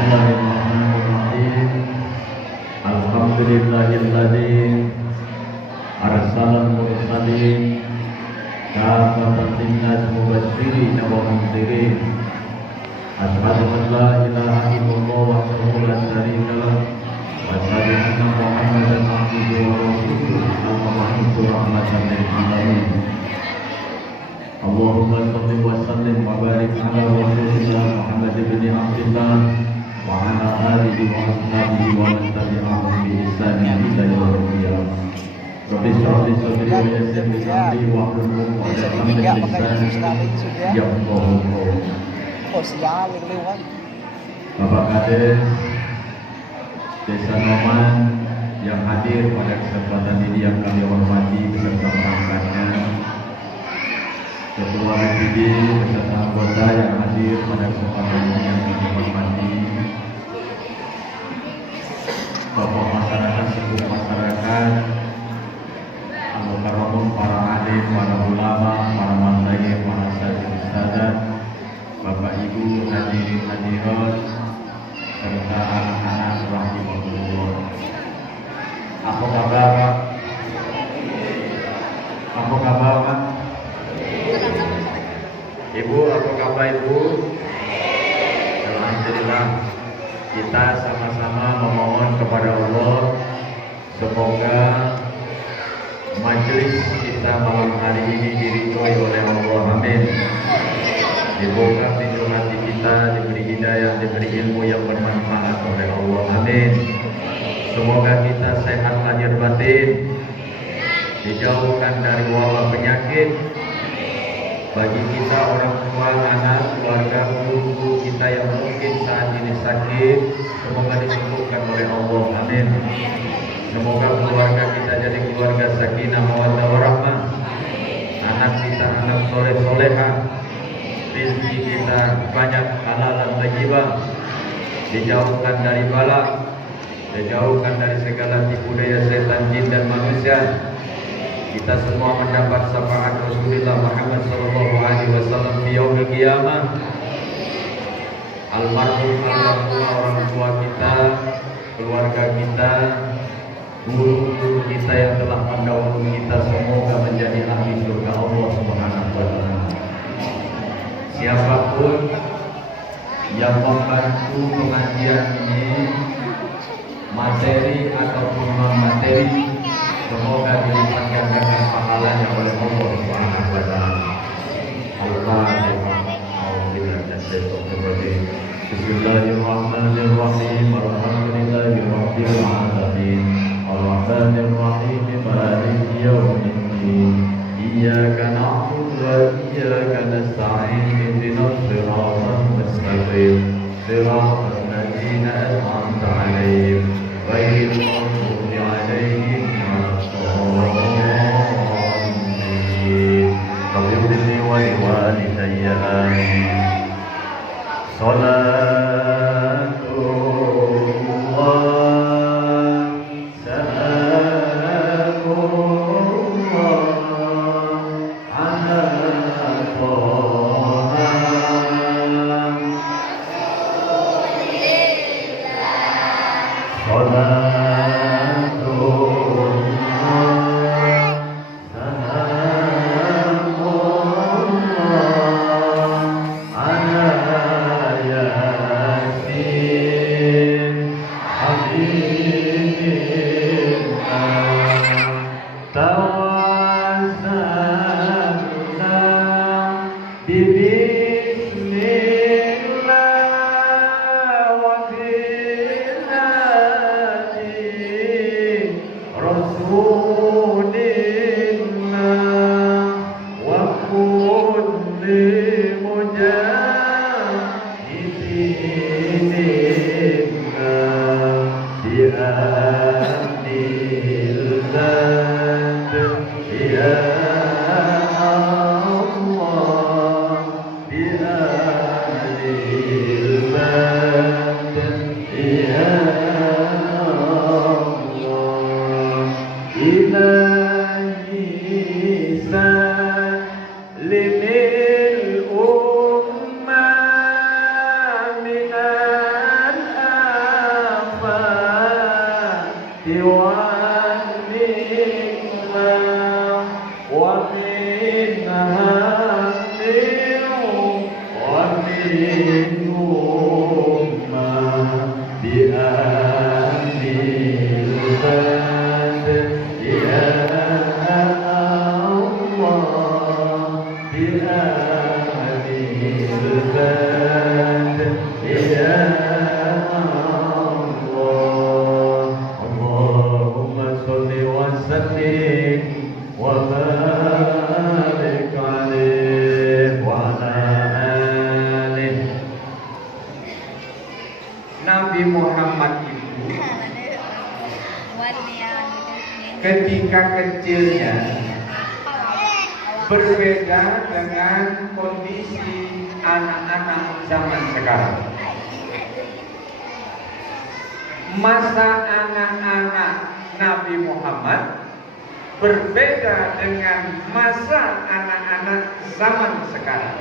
Bismillahirrahmanirrahim. Alhamdulillahilladzi arsalal mursalin kafatan linnas mubasysyirin wa mundzirin. Asyhadu an la ilaha illallah wahdahu la syarika lah wa asyhadu anna Muhammadan abduhu wa rasuluh al-mab'uts rahmatan lil alamin. Allahumma shalli wa sallim wa barik ala rasulillah Muhammad bin Abdullah wa ala alihi wa ashabihi wa man tabi'ahum bi ihsan ila yaumil qiyamah. Rabbi shrah li sadri wa yassir li amri wa hlul 'uqdatam min lisani yafqahu qawli. Bapak Kades Desa Noman yang hadir pada kesempatan ini yang kami hormati beserta perangkatnya, Ketua MPD beserta anggota yang hadir pada kesempatan ini yang kami hormati, tokoh masyarakat, sepuh masyarakat, anggota umum, para alim, para ulama, para masyayikh, para sahabat, Bapak Ibu hadirin hadirat serta anak-anak rahimahullah. Apa kabar Pak? Apa kabar Pak? Ibu, apa kabar Ibu? Alhamdulillah, kita sama-sama memohon kepada Allah semoga majelis kita malam hari ini diridhoi oleh Allah. Amin. Dibuka pintu hati kita, diberi hidayah, diberi ilmu yang bermanfaat oleh Allah. Amin. Semoga kita sehat lahir batin, dijauhkan dari wabah penyakit. Bagi kita orang tua, anak, keluarga, guru kita yang mungkin saat ini sakit, semoga disembuhkan oleh Allah. Amin. Semoga keluarga kita jadi keluarga sakinah mawaddah warahmah. Anak kita anak soleh solehah. Rezeki kita banyak halal dan thayyibah, dijauhkan dari bala, dijauhkan dari segala tipu daya setan, jin dan manusia. Kita semua mendapat syafaat Rasulullah Muhammad sallallahu alaihi wasallam di yaumil qiyamah. Almarhum orang tua kita, keluarga kita, guru-guru kita yang telah mendahului kita, semoga menjadi ahli surga Allah Subhanahu wa taala. Siapapun yang membantu pengajian ini, materi ataupun non materi, semoga dilipat gandakan pahalanya oleh Allah Subhanahu wa taala. Bismillahirrahmanirrahim. Alhamdulillahirabbil alamin. Arrahmanirrahim. Maliki yaumiddin. Iyyaka na'budu wa iyyaka nasta'in. Ihdinas siratal mustaqim. Siratal ladzina an'amta 'alaihim ghairil maghdubi 'alaihim waladdallin. Rabbighfirli wa liwalidayya. Amin. والنعمة ومنها ومنهما بأهل البدر يا الله بأهل البدر يا الله اللهم صل وسلم وبارك عليه وعلى آله. Nabi Muhammad itu ketika kecilnya berbeda dengan kondisi anak-anak zaman sekarang. Masa anak-anak Nabi Muhammad berbeda dengan masa anak-anak zaman sekarang.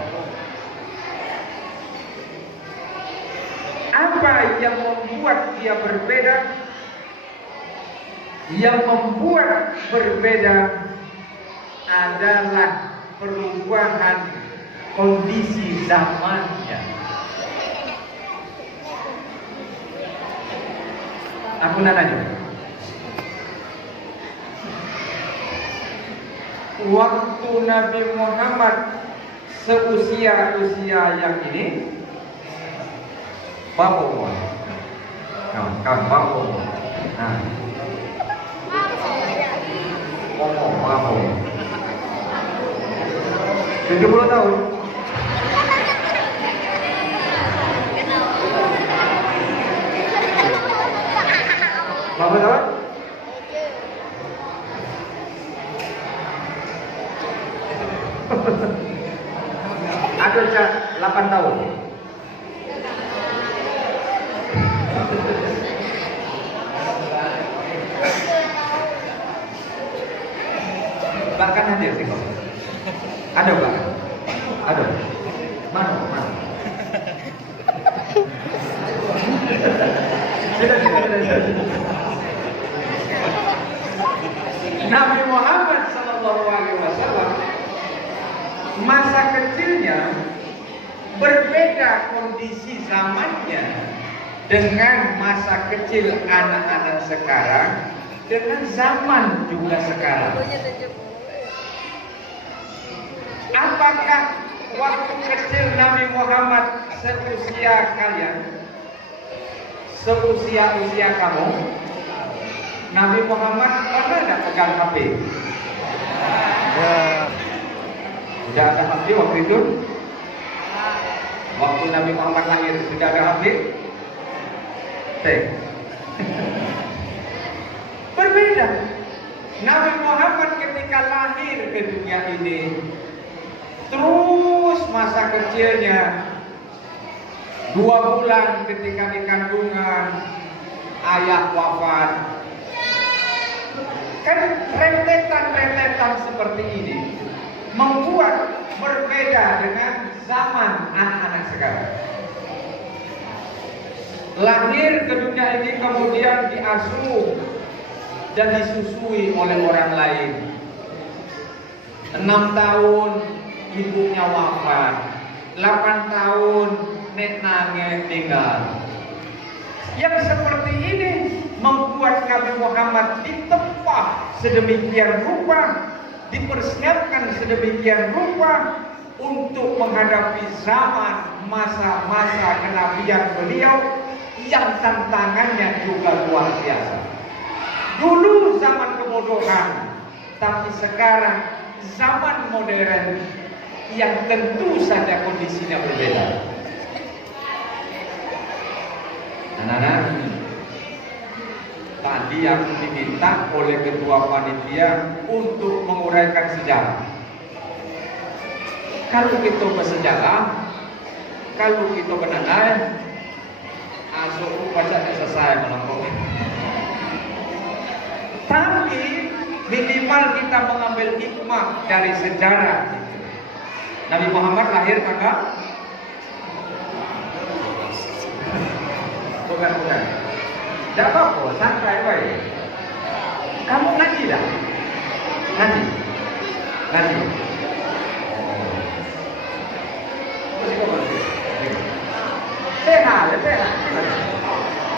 Apa yang membuat dia berbeda? Yang membuat berbeda adalah perubahan kondisi zamannya. Aku nanya, waktu Nabi Muhammad seusia-usia yang ini, bapak kan bapak, nah, bapak, 70 tahun. Berapa tahun? Ada 8 tahun. Bahkan hadir sih kok. Ada Pak? Ada. Mana? Tidak. Nabi Muhammad SAW masa kecilnya berbeda kondisi zamannya dengan masa kecil anak-anak sekarang dengan zaman juga sekarang. Apakah waktu kecil Nabi Muhammad seusia kalian, seusia kamu, Nabi Muhammad pernah tidak pegang HP? Sudah ada HP waktu itu? Waktu Nabi Muhammad lahir sudah ada HP? Berbeda. Nabi Muhammad ketika lahir ke dunia ini, terus masa kecilnya 2 bulan ketika di kandungan ayah wafat. Kan rentetan seperti ini membuat berbeda dengan zaman anak-anak sekarang. Lahir ke dunia ini kemudian diasuh dan disusui oleh orang lain. 6 tahun ibunya wafat, 8 tahun neneknya tinggal. Yang seperti ini membuat Nabi Muhammad ditempa sedemikian rupa, dipersiapkan sedemikian rupa untuk menghadapi zaman masa-masa kenabian beliau yang tantangannya juga luar biasa. Dulu zaman kebodohan, tapi sekarang zaman modern yang tentu saja kondisinya berbeda. Anak-anak, tadi aku diminta oleh ketua panitia untuk menguraikan sejarah. Kalau kita bersejarah, kalau kita menanai, asuk bacanya selesai melengkung. Tapi minimal kita mengambil hikmah dari sejarah. Nabi Muhammad lahir tanggal bukan. Tidak apa-apa, santai baik. Kamu ngaji dah? Ngaji? Ngaji? Sehat.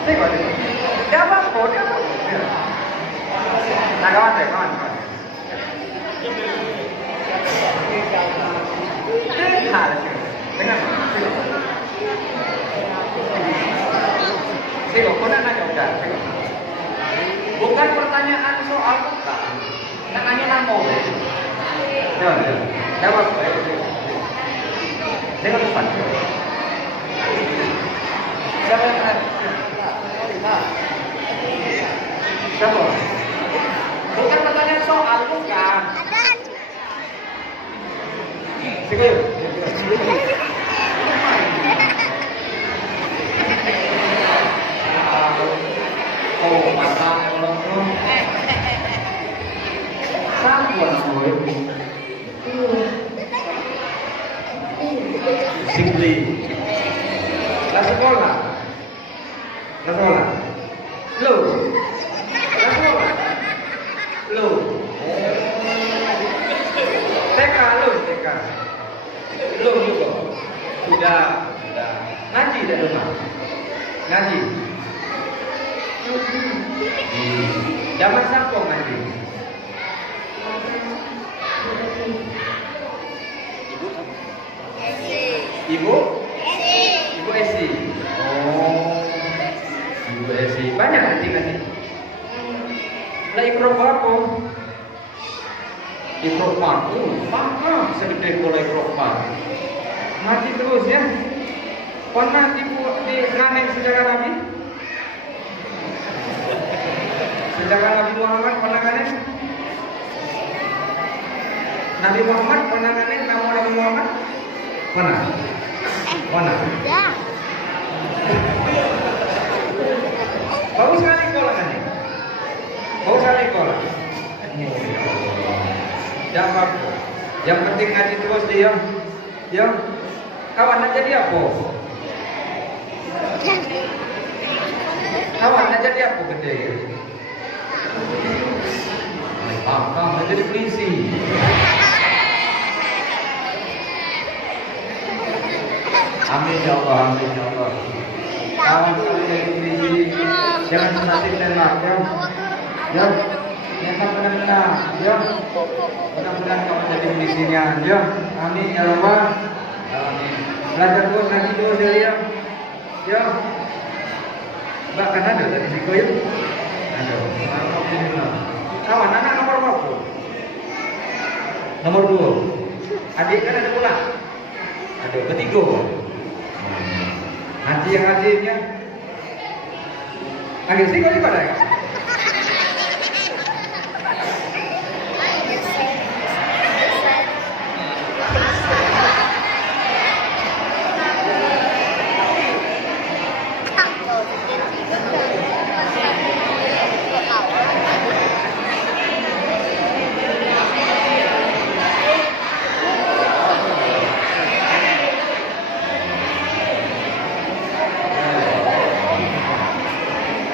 Tengok. Dia apa? Nah, kawan. Sehat. Dengar. Tengok, kau nak nanya udah. Bukan pertanyaan soal Quran. Nak nanya nama. Jawab. Dengar Ustaz. Siapa yang ada? Siapa? Bukan pertanyaan soal, bukan. Sikit. Oh, masa Allah tuh. Sabuan gue. Simply. Lah sekolah. Lu. TK. Lu juga. Sudah. Ngaji dah rumah. Ngaji. Zaman siapa ngaji? Ibu Esi. Oh, Ibu Esi. Banyak nanti. Lah ikhrok apa? Ikhrok pak. Paham segede bola ikhrok pak. Ngaji terus ya. Pernah di nganen sejarah Nabi? Sejarah Nabi Muhammad pernah nganen? Nabi Muhammad pernah nganen nama Nabi Muhammad? Mana? Ya. Bagus sekali sekolah kan? Bagus sekali sekolah. Jangan apa. Yang penting ngaji terus dia. Ya. Kawan nak jadi apa? Kawan nak jadi apa gede? Kawan nak jadi polisi. Amin ya Allah. Kawan sekalian polisi, jangan menasib tembak ya. Nyata benar-benar, ya. Benar-benar kamu jadi polisinya, ya. Amin ya Allah. Amin. Belajar terus ngaji terus ya. Ya. Bahkan ada dari Ziko ya. Ada. Alhamdulillah. Kawan anak nomor berapa? Nomor 2. Adik kan ada pula. Ada ketiga. Nanti yang adiknya. Adik Ziko di mana?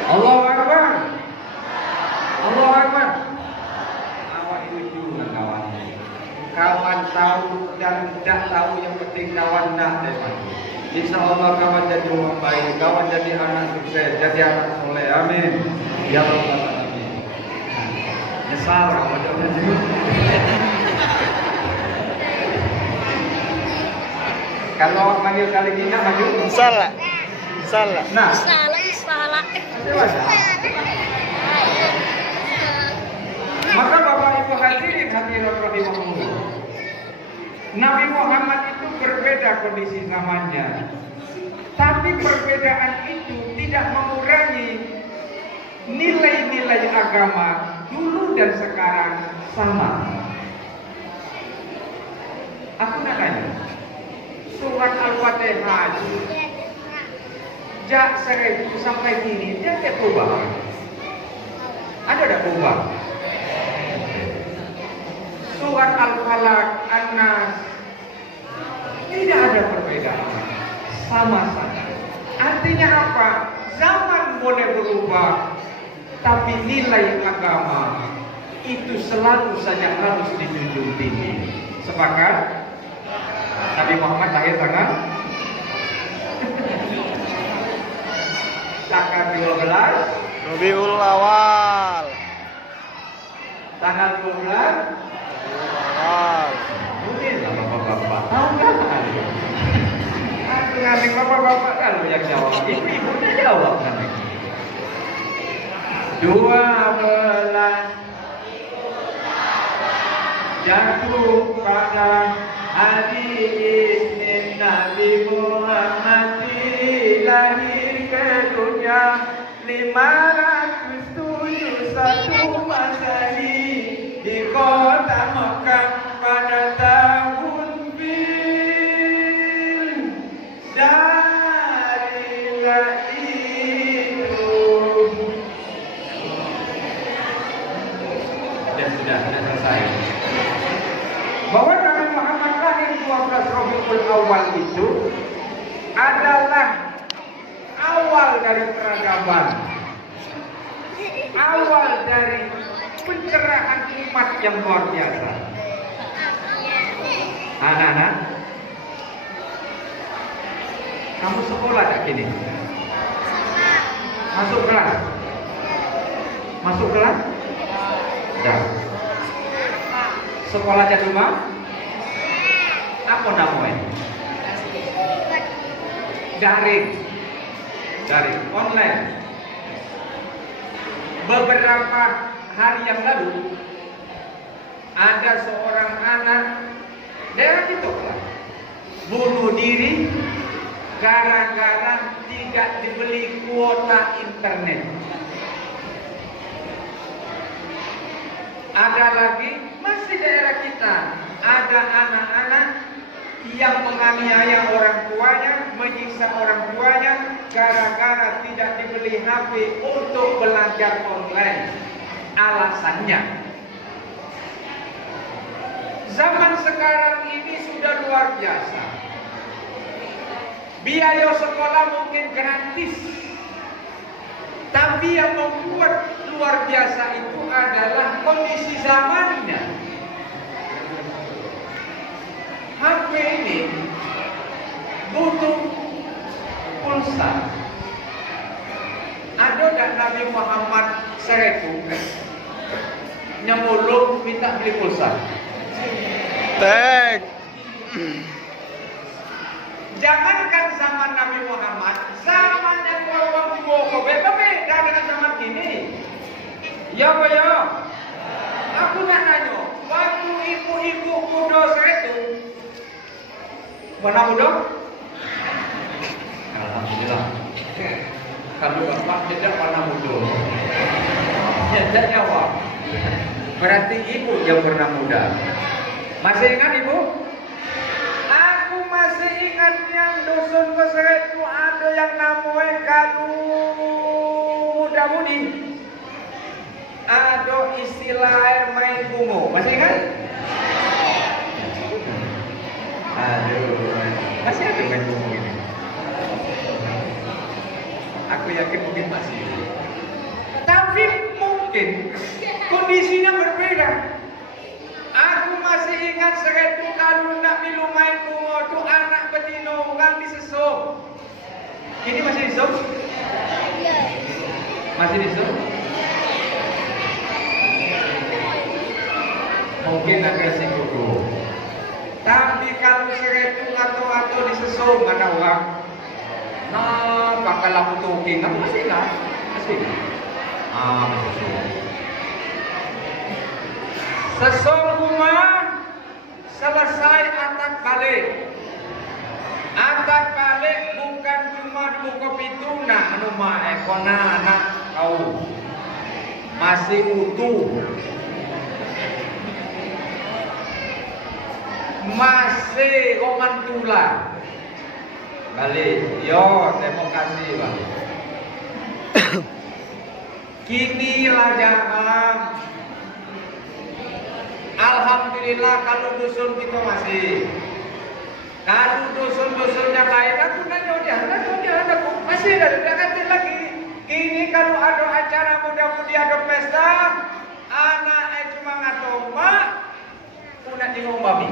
Allahu Akbar. Kawan itu dengan kawan. Kawan tahu dan tidak tahu, yang penting kawan nak depan. Insya Allah kawan jadi orang baik, kawan jadi anak sukses, jadi anak soleh. Amin. Ya Rabbal Alamin. Nyesal kawan jadi. Kalau manggil kali ini maju. Salah. Nah. Salah. Maka Bapak Ibu hadirin rahimahullah, Nabi Muhammad itu berbeda kondisi zamannya, tapi perbedaan itu tidak mengurangi nilai-nilai agama dulu dan sekarang sama. Aku nak tanya, surat Al-Fatihah sejak 1000 sampai kini dia ada perubahan? Ada perubahan? Surat Al-Falaq, An-Nas tidak ada perbedaan, sama saja. Artinya apa? Zaman boleh berubah, Tapi nilai agama itu selalu saja harus dijunjung tinggi. Sepakat? Nabi Muhammad lahir tanggal tanggal 12 Rabiul Awal. tanggal 12 Awal. mungkin lah bapak-bapak tahu kan? Aku ngambil bapak-bapak kalau yang jawab, ibu-ibunya jawab kan? 12 jatuh pada hari Isnin Nabi Muhammad lahir ke dunia 571 Masehi di kota Mekah pada tahun Fil darilah itu. Sudah selesai. Bahwa Nabi Muhammad lahir 12 Rabiul Awal itu adalah awal dari peradaban, awal dari pencerahan umat yang luar biasa. Anak-anak, kamu sekolah tak kini? Masuk kelas? Masuk kelas? Dah. Sekolah di rumah? Apa namanya? Daring, online. Beberapa hari yang lalu ada seorang anak daerah itu bunuh diri gara-gara tidak dibeli kuota internet. Ada lagi masih daerah kita ada anak-anak yang menganiaya orang tuanya, menyiksa orang tuanya gara-gara tidak dibeli HP untuk belajar online. Alasannya, zaman sekarang ini sudah luar biasa. Biaya sekolah mungkin gratis, tapi yang membuat luar biasa itu adalah kondisi zamannya. HP ini butuh pulsa. Ada dan Nabi Muhammad seribu nyemulung minta beli pulsa. Tek. Jangankan zaman Nabi Muhammad, zamannya orang tua beda dengan zaman kini. Ya, ya. Aku nak nanya, waktu ibu-ibu kudo seribu mana muda? Alhamdulillah. Kalau bapak tidak pernah muda. Tidak jawab. Berarti ibu yang pernah muda. Masih ingat ibu? Aku masih ingat yang dusun Keseret itu ada yang namanya Kanu Muda Mudi. Ada istilah air main bungo. Masih ingat? Aduh, masih ada main bungo ini. Aku yakin mungkin masih. Tapi mungkin kondisinya berbeda. Aku masih ingat seretu kalau nak milu main bungo tu anak betino orang disesum. Ini masih disesum? Masih disesum? Mungkin agak si kudu. Tapi kalau seretu atau disesum ada orang. Nah, bakal aku tuking. Kamu masih ingat? Masih ingat? Masih ingat. Sesungguhnya selesai akad balik. Akad balik bukan cuma di buku pintu nak rumah ekona anak kau masih utuh, masih romantula. Balik, yo terima kasih bang. Kini lah jangan. Alhamdulillah kalau dusun kita masih. Kalau dusun-dusun yang lain aku nanya dia masih ada ganti lagi. Ini kalau ada acara muda-mudi ada pesta, anak cuma ngato mak, punak di babi.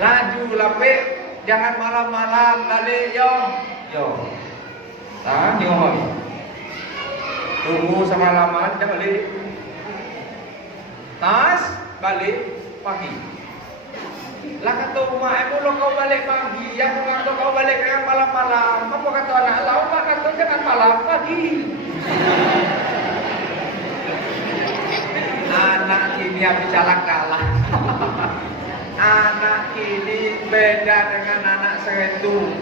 Laju lape, jangan malam-malam balik yo. Di babi. Tunggu semalaman jangan balik. Tas balik pagi. Lah kata mak, kalau kau balik pagi, yang kata kau balik malam-malam, apa kata anak lau, mak kata jangan malam pagi. Anak ini habis kalah. Anak ini beda dengan anak segitu.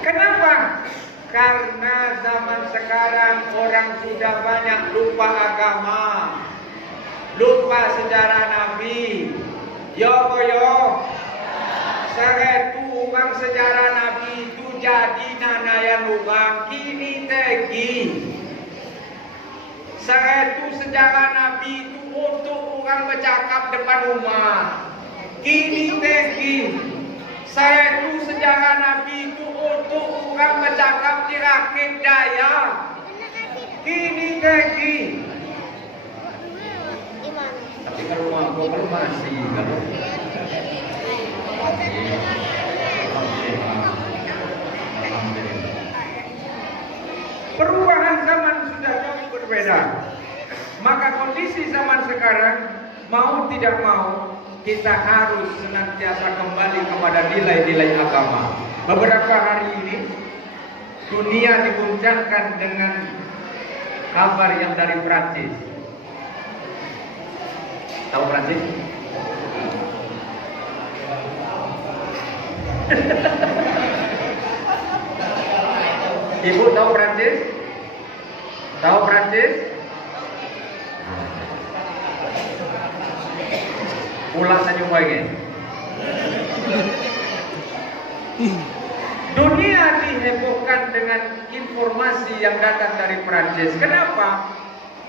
Kenapa? Karena zaman sekarang orang sudah banyak lupa agama, lupa sejarah Nabi. Yo, segitu uang sejarah Nabi itu jadi nanayan uang kini tegi. Segitu sejarah Nabi itu untuk orang bercakap depan rumah. Kini tegi. Segitu sejarah Nabi itu untuk orang bercakap di rakit daya. Kini tegi. Tapi kalau mampu kalau masih kalau perubahan zaman sudah jauh berbeda. Maka kondisi zaman sekarang mau tidak mau kita harus senantiasa kembali kepada nilai-nilai agama. Beberapa hari ini dunia diguncangkan dengan kabar yang dari Prancis. Tahu Prancis? Ibu tahu Prancis? Tahu Prancis? Pulang saja lagi. Dunia dihebohkan dengan informasi yang datang dari Prancis. Kenapa?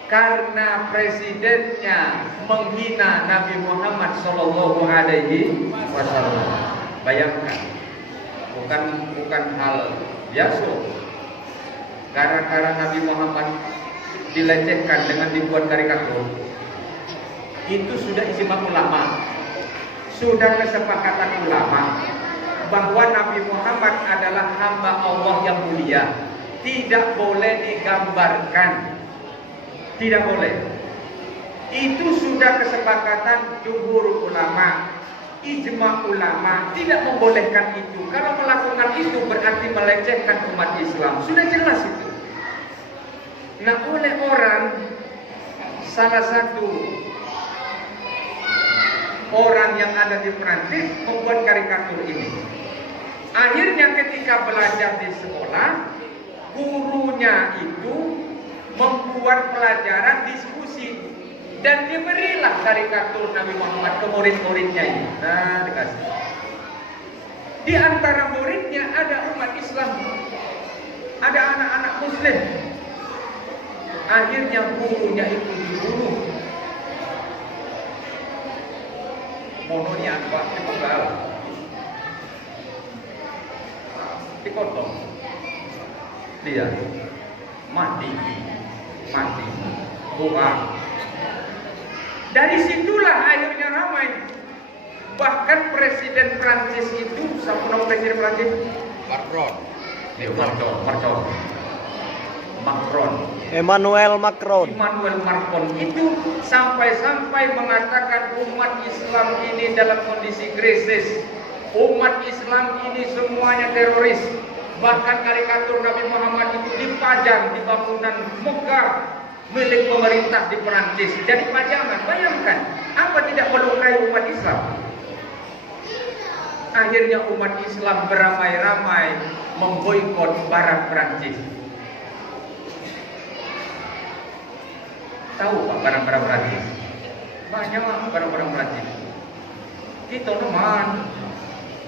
Karena presidennya menghina Nabi Muhammad Sallallahu Alaihi Wasallam. Bayangkan, bukan hal biasa. Gara-gara Nabi Muhammad dilecehkan dengan dibuat karikatur, itu sudah ijma ulama, sudah kesepakatan ulama bahwa Nabi Muhammad adalah hamba Allah yang mulia, tidak boleh digambarkan. Tidak boleh. Itu sudah kesepakatan jumhur ulama, ijma ulama, tidak membolehkan itu. Kalau melakukan itu berarti melecehkan umat Islam. Sudah jelas itu. Nah, oleh orang, salah satu orang yang ada di Prancis membuat karikatur ini. Akhirnya ketika belajar di sekolah, gurunya itu membuat pelajaran diskusi dan diberilah karikatur Nabi Muhammad ke murid-muridnya ini. Nah, dikasih. Di antara muridnya ada umat Islam, ada anak-anak Muslim. Akhirnya gurunya itu dibunuh. Mononya apa? Dipenggal, dipotong, dia mati. Buang. Dari situlah akhirnya ramai. Bahkan Presiden Prancis itu, siapa nama Presiden Prancis? Emmanuel Macron itu sampai mengatakan umat Islam ini dalam kondisi krisis. Umat Islam ini semuanya teroris. Bahkan karikatur Nabi Muhammad itu dipajang di bangunan megah milik pemerintah di Perancis. Jadi pajangan, bayangkan, apa tidak melukai umat Islam? Akhirnya umat Islam beramai-ramai memboikot barang Perancis. Tahu Pak barang-barang Perancis? Banyak barang-barang Perancis. Kita teman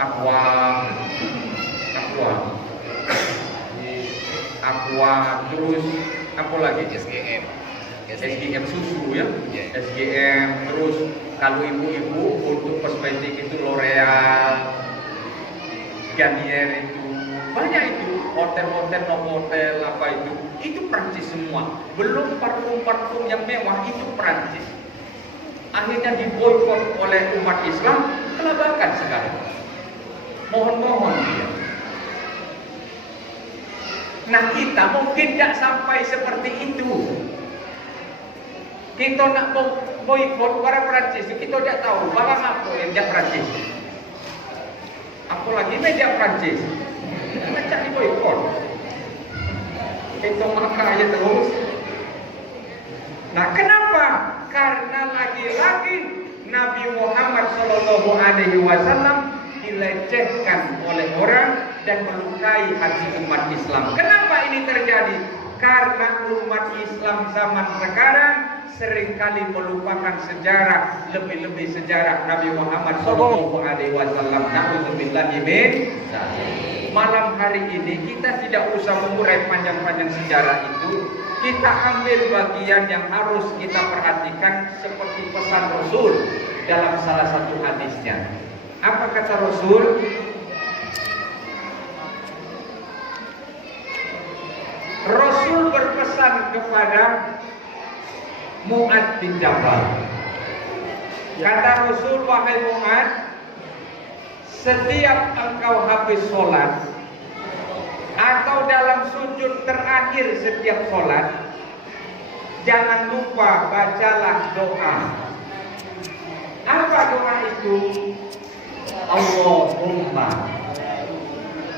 aqua, terus apa lagi? SGM susu ya, SGM, terus kalau ibu-ibu untuk kosmetik itu L'Oreal, Garnier itu banyak itu. hotel-hotel, hotel apa itu Prancis semua. Belum parfum-parfum yang mewah, itu Prancis. Akhirnya diboikot oleh umat Islam, kelabakan sekarang. Mohon-mohon dia. Nah kita mungkin tidak sampai seperti itu. Kita nak boikot orang Prancis, kita tidak tahu barang apa yang dia Prancis. Apalagi media Prancis, macam di boikot. Kita makan aja terus. Nah kenapa? Karena lagi-lagi Nabi Muhammad SAW dilecehkan oleh orang dan melukai hati umat Islam. Kenapa ini terjadi? Karena umat Islam zaman sekarang seringkali melupakan sejarah, lebih-lebih sejarah Nabi Muhammad SAW. Na'udzubillahi min dzalik. Malam hari ini kita tidak usah mengurai panjang-panjang sejarah itu. Kita ambil bagian yang harus kita perhatikan seperti pesan Rasul dalam salah satu hadisnya. Apa kata Rasul? Rasul berpesan kepada Mu'adz bin Jabal. Kata Rasul, wahai Mu'adz, setiap engkau habis sholat atau dalam sujud terakhir setiap sholat, jangan lupa bacalah doa. Apa doa itu? Allahumma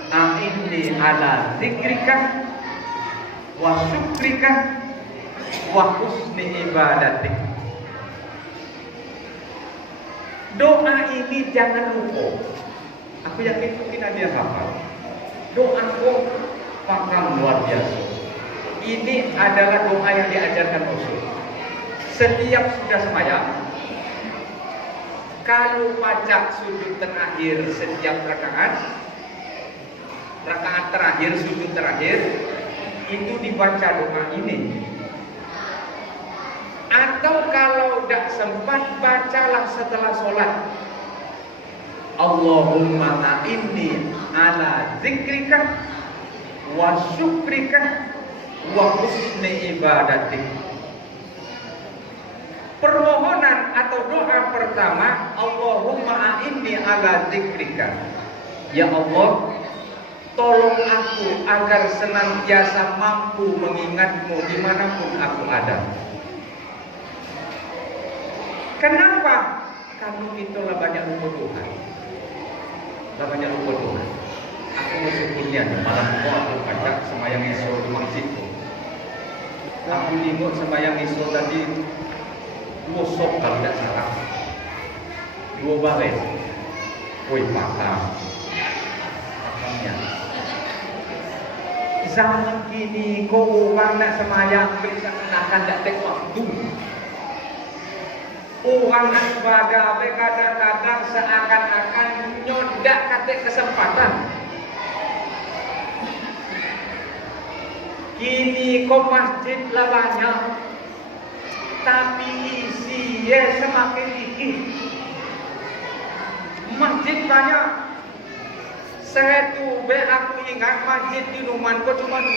a'inni ala zikrika wa syukrika wa husni ibadatik. Doa ini jangan lupa. Aku yakin mungkin ada yang hafal. Doa paham luar biasa. Ini adalah doa yang diajarkan Rasul. Setiap sudah sembahyang, kalau baca sujud terakhir setiap rakaat terakhir, sujud terakhir, itu dibaca doa ini. Atau kalau tidak sempat, bacalah setelah sholat. Allahumma a'inni ala zikrika wa syukrika wa husni ibadatik. Permohonan atau doa pertama, Allahumma a'inni ala zikrika. Ya Allah, tolong aku agar senantiasa mampu mengingatmu dimanapun aku ada. Kenapa? Karena itulah banyak lupa Tuhan. Banyak lupa Tuhan. Aku bersyukurnya di malam aku baca sembahyang Isya di masjid. Aku tengok sembahyang Isya tadi 2 sok kalau tidak salah. 2 baris. Woi paham. Pahamnya. Zaman kini kau orang nak sembahyang akan tak tek waktu. Orang nak ibadah kadang-kadang seakan-akan nyodak kata kesempatan. Kini kau masjid lah banyak, tapi isi semakin dikit. Masjid banyak. Satu aku ingat masjid di rumah kau cuma 2.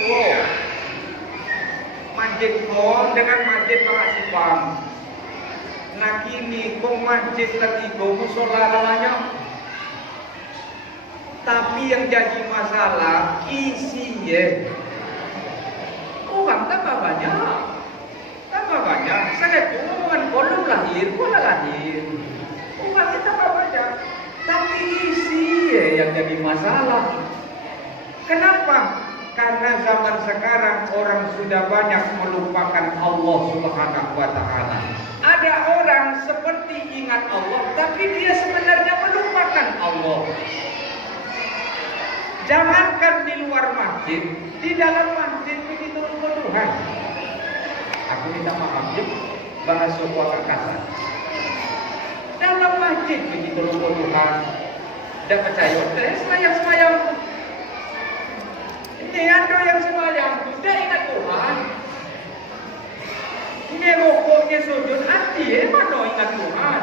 Masjid kau dengan masjid Parasipam. Nah kini kau masjid ketiga musola banyak. Tapi yang jadi masalah isi orang tambah banyak. Saya tu orang belum lahir, pula lahir. Orang kita tambah banyak. Tapi isi yang jadi masalah. Kenapa? Karena zaman sekarang orang sudah banyak melupakan Allah Subhanahu wa Ta'ala. Ada orang seperti ingat Allah, tapi dia sebenarnya melupakan Allah. Jangankan di luar masjid, di dalam masjid begitu lupa Tuhan. Aku minta maaf ya, bahasa agak kasar. Dalam masjid begitu lupa Tuhan. Dan percaya, semayang. Ini ada yang semayang, tidak ingat Tuhan. Ini rokoknya sujud hati, mana ingat Tuhan.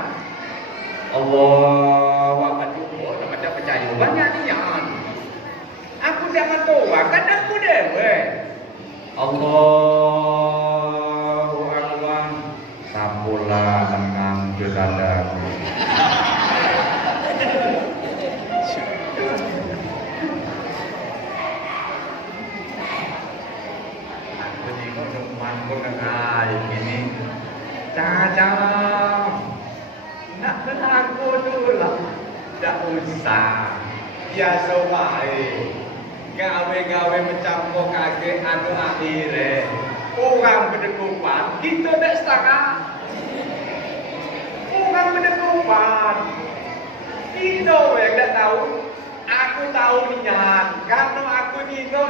Allah akan cukup, tidak percaya. Banyak niat. Aku jangan tua, kan aku dewe. Allahu Akbar. Sampula lengang dadaku. Jadi kau mantu nengai ini. Cacam. Nak aku dulu lah. Tak usah. Biasa wae. Gawe-gawe mencampur kaki anu akhirnya. Orang berdegupan, kita tak setengah. Orang berdegupan. Kita yang tak tahu. Aku tahu niat. Karena aku niat.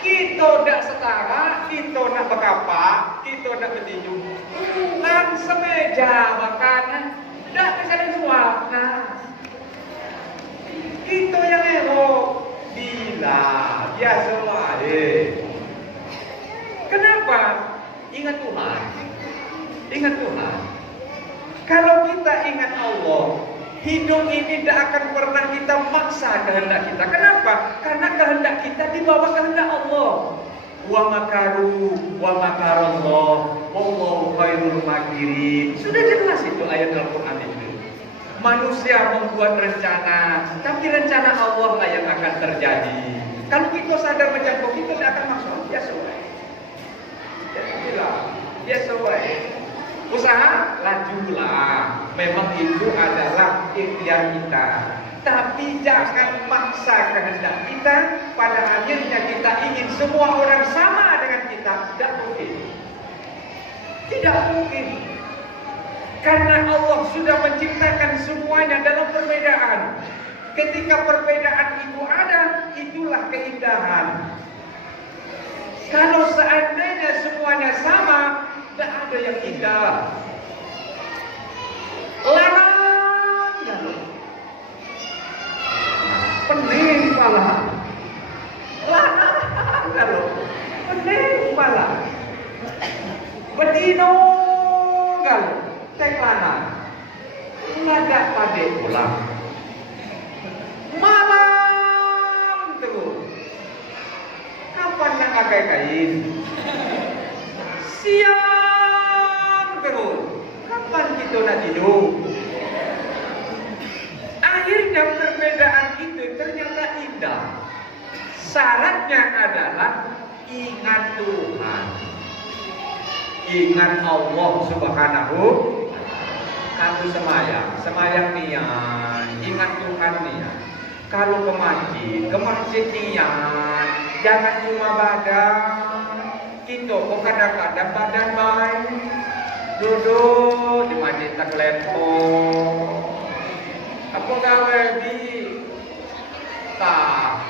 Kita tak setara, kita nak berkapak, kita nak bertinju. Bukan semeja makan, tak bisa suara. Kita yang elok, bila biasa wae. Kenapa? Ingat Tuhan. Ingat Tuhan. Kalau kita ingat Allah, hidup ini tidak akan pernah kita maksa kehendak kita. Kenapa? Karena kehendak kita di bawah kehendak Allah. Wa makaru wa makarallah wallahu khairul makirin. Sudah jelas itu ayat Al-Qur'an itu. Manusia membuat rencana, tapi rencana Allah lah yang akan terjadi. Kalau kita sadar mencampur, kita tidak akan masuk. Biasa wae. Biasa wae. Usaha lajulah. Memang itu adalah ikhtiar kita. Tapi jangan maksa kehendak kita. Pada akhirnya kita ingin semua orang sama dengan kita. Tidak mungkin. Tidak mungkin. Karena Allah sudah menciptakan semuanya dalam perbedaan. Ketika perbedaan itu ada, itulah keindahan. Kalau seandainya semuanya sama, tidak ada yang indah. Larang, pening pala. Larang, pening pala. Bedino galuh. Cek lana, nggak pada pulang. Malam terus. Kapan nak pakai kain? Siang terus. Kapan kita nak tidur? Akhirnya perbedaan itu ternyata indah. Syaratnya adalah ingat Tuhan. Ingat Allah Subhanahu. Kalau semayang niat, ingat Tuhan niat. Kalau ke masjid niat, jangan cuma badan. Kita kok kadang-kadang badan baik, duduk di masjid tak lepon. Apa gawe di tak?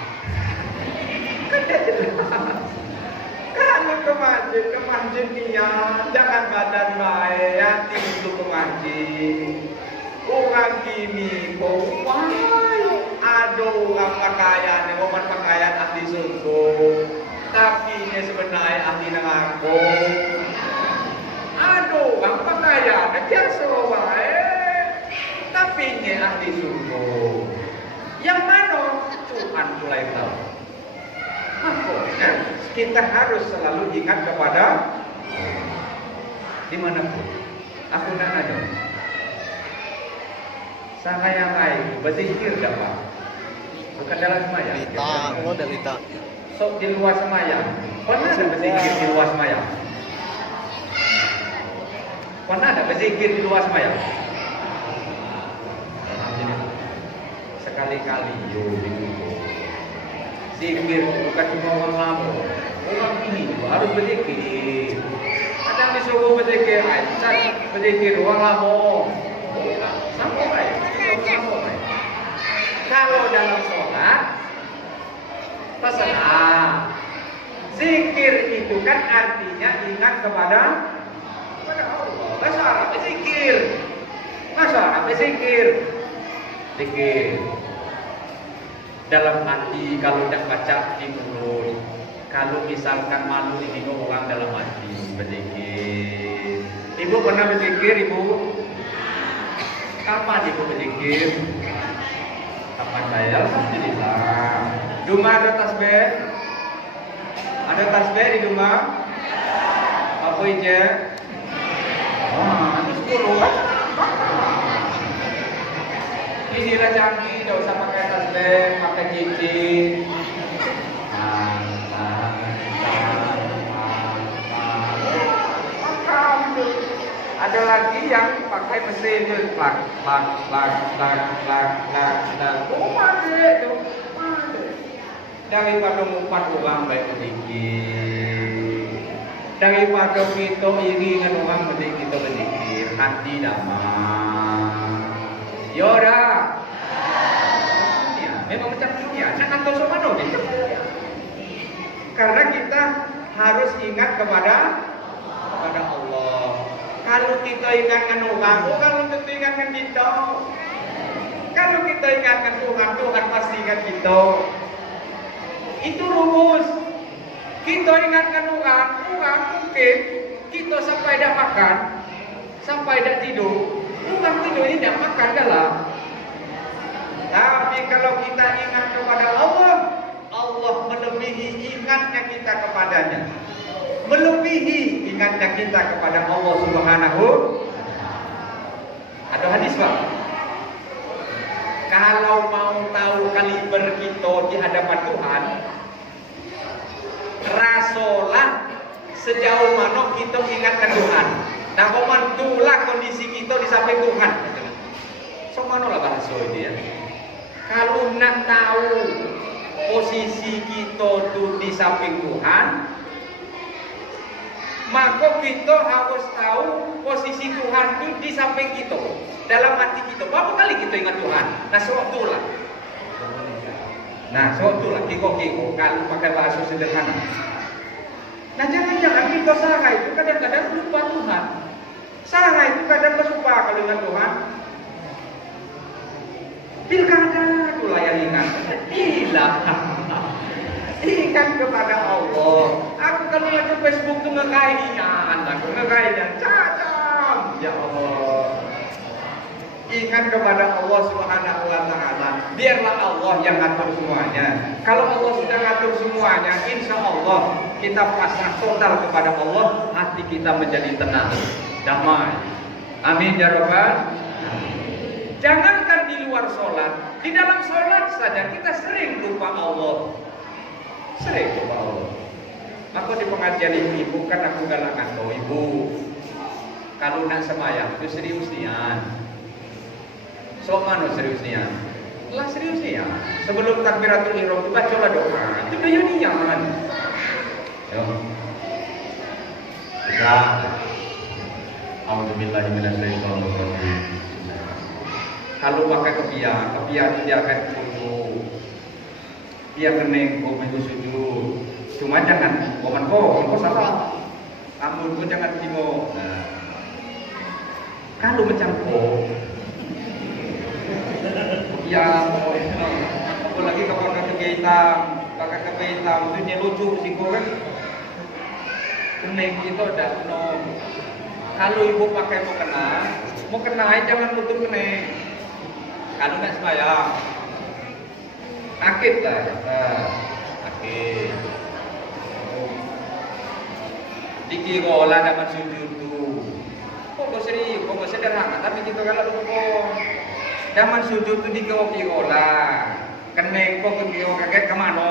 Kalau ke masjid niat, jangan badan baik, hati dulu ke masjid. Orang gini kok ada orang pakaian ahli surga, tapi ini sebenarnya ahli neraka. Ada orang pakaian biasa baik, tapi ini ahli surga. Yang mana Tuhan mulai tahu. Makanya kita harus selalu ingat kepada dimanapun. Aku nak ada. Sama yang lain berzikir dapat. Bukan dalam semayang. Delita. Sok di luar semayang. Pernah ada berzikir di luar semayang? Pernah ada berzikir di luar semayang? Sekali-kali zikir bukan cuma orang lama. Orang ini harus berzikir. Kadang disuruh berzikir, berzikir orang lama. Sampai. Kalau dalam sholat, terserah. Zikir itu kan artinya ingat kepada Allah. Bahasa Arab zikir. Bahasa Arab zikir. Zikir. Dalam hati, kalau tidak baca di mulut. Kalau misalkan malu dihitung orang dalam hati, berzikir. Ibu pernah berzikir, Ibu? Kapan Ibu berzikir? Kapan Pandai, alhamdulillah. Duma ada tasbih? Ada tasbih di rumah? Apa aja? Itu 10 kan? Inilah canggih, tidak usah pakai tasbih, pakai cincin. Ada lagi yang pakai mesin itu, plak. Oh, mati itu. Daripada ngumpat orang baik sedikit, daripada kita iri dengan orang mending kita sedikit, hati damai. Yora, memang macam dunia. Nak antar sama dong, karena kita harus ingat kepada Allah. Kalau kita ingatkan orang, orang tentu ingatkan kita. Kalau kita ingatkan Tuhan, Tuhan pasti ingat kita. Itu rumus. Kita ingatkan orang mungkin kita sampai tidak makan, sampai tidak tidur. Orang tidur ini tidak makan dalam. Tapi kalau kita ingat kepada Allah, Allah melebihi ingatnya kita kepadanya. Melebihi ingatnya kita kepada Allah Subhanahu. Ada hadis Pak. Kalau mau tahu kaliber kita di hadapan Tuhan, rasolah sejauh mana kita ingatkan Tuhan. Nah, itulah kondisi kita di samping Tuhan. So mana lah bahasa ini ya. Kalau nak tahu posisi kita tuh di samping Tuhan, maka kita harus tahu posisi Tuhan itu di samping kita, dalam hati kita. Berapa kali kita ingat Tuhan? Nah, sewaktulah. Kiko kalau pakai bahasa sederhana. Nah, jangan-jangan kita salah itu kadang-kadang lupa Tuhan. Salah itu kadang lupa kalau ingat Tuhan. Pilkada itulah yang ingat. Ingat kepada Allah. Aku kalau lihat Facebook tuh ngekainan, cadam. Ya Allah. Ingat kepada Allah Subhanahu wa Ta'ala. Biarlah Allah yang ngatur semuanya. Kalau Allah sudah ngatur semuanya, insya Allah kita pasrah total kepada Allah, hati kita menjadi tenang, damai. Amin ya Rabbal. Jangankan di luar sholat, di dalam sholat saja kita sering lupa Allah. Sering lupa Allah. Aku di pengajian ibu kan aku galakkan kau ibu. Kalau nak semayang itu serius nian. So mana serius nian? Lah serius nian. Sebelum takbiratul ihram kita baca doa. Itu dia nian. Yo. Kita Alhamdulillah minasyaitonir rajim. Kalau pakai kepiah itu dia akan kudu. Dia kening kau minggu sujud. Cuma jangan komen kau salah. Kamu pun jangan timo. Nah. Kalau mencangkuk ya, apalagi kalau pakai kepe hitam itu dia lucu sih kau kan. Kening itu ada no. Kalau ibu pakai mau kena aja jangan tutup kening. Kalau nak sembahyang, akid lah, akid. Dikira dapat sujud tu. Kok serius, kok sederhana, tapi kita kalau lupa. Daman sujud tu dikira lah. Keneng kok kira kaget kemana?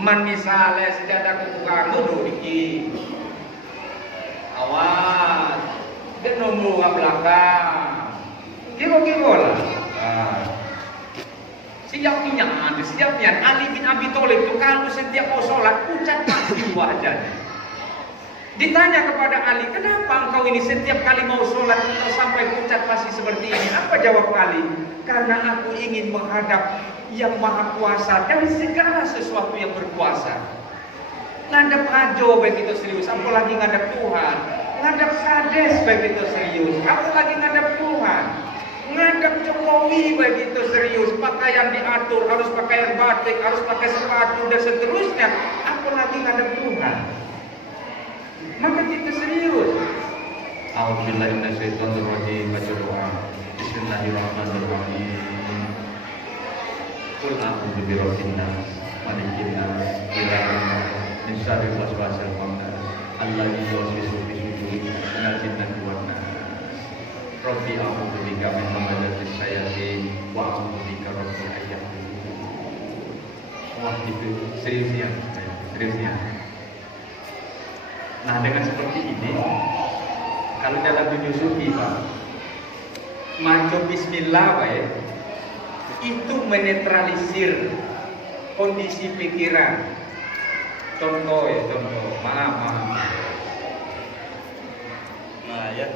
Man misalnya sejadah kebukaan dulu dikit. Awas, dia nunggu ke belakang. Kira-kira lah. Siap niat. Ali bin Abi Thalib itu kalau setiap mau sholat pucat pasti wajahnya. Ditanya kepada Ali, kenapa engkau ini setiap kali mau sholat engkau sampai pucat pasti seperti ini? Apa jawab Ali? Karena aku ingin menghadap yang maha kuasa dari segala sesuatu yang berkuasa. Ngadap ajo begitu serius, apalagi ngadap Tuhan. Ngadap kades begitu serius, apalagi ngadap Tuhan. Ngadap Jokowi begitu serius, pakaian diatur, harus pakaian batik, harus pakai sepatu dan seterusnya, apalagi ngadap Tuhan. Maka kita serius. A'udzubillahi minasyaitonir rajim. Baca doa. Bismillahirrahmanirrahim. Qul a'udzu birabbin nas, malikin nas, ilahin nas, min syarri waswasil khannas, alladzi yuwaswisu fi suduri minal jinnati wan nas. Rabbi a'udzu bika min hamazatis syayatin wa a'udzu bika rabbi an yahdurun. Wah itu seriusnya. Nah dengan seperti ini, kalau dalam tujuh sufi Pak, maco bismillah wae, itu menetralisir kondisi pikiran. Contoh, maaf. Nah ya,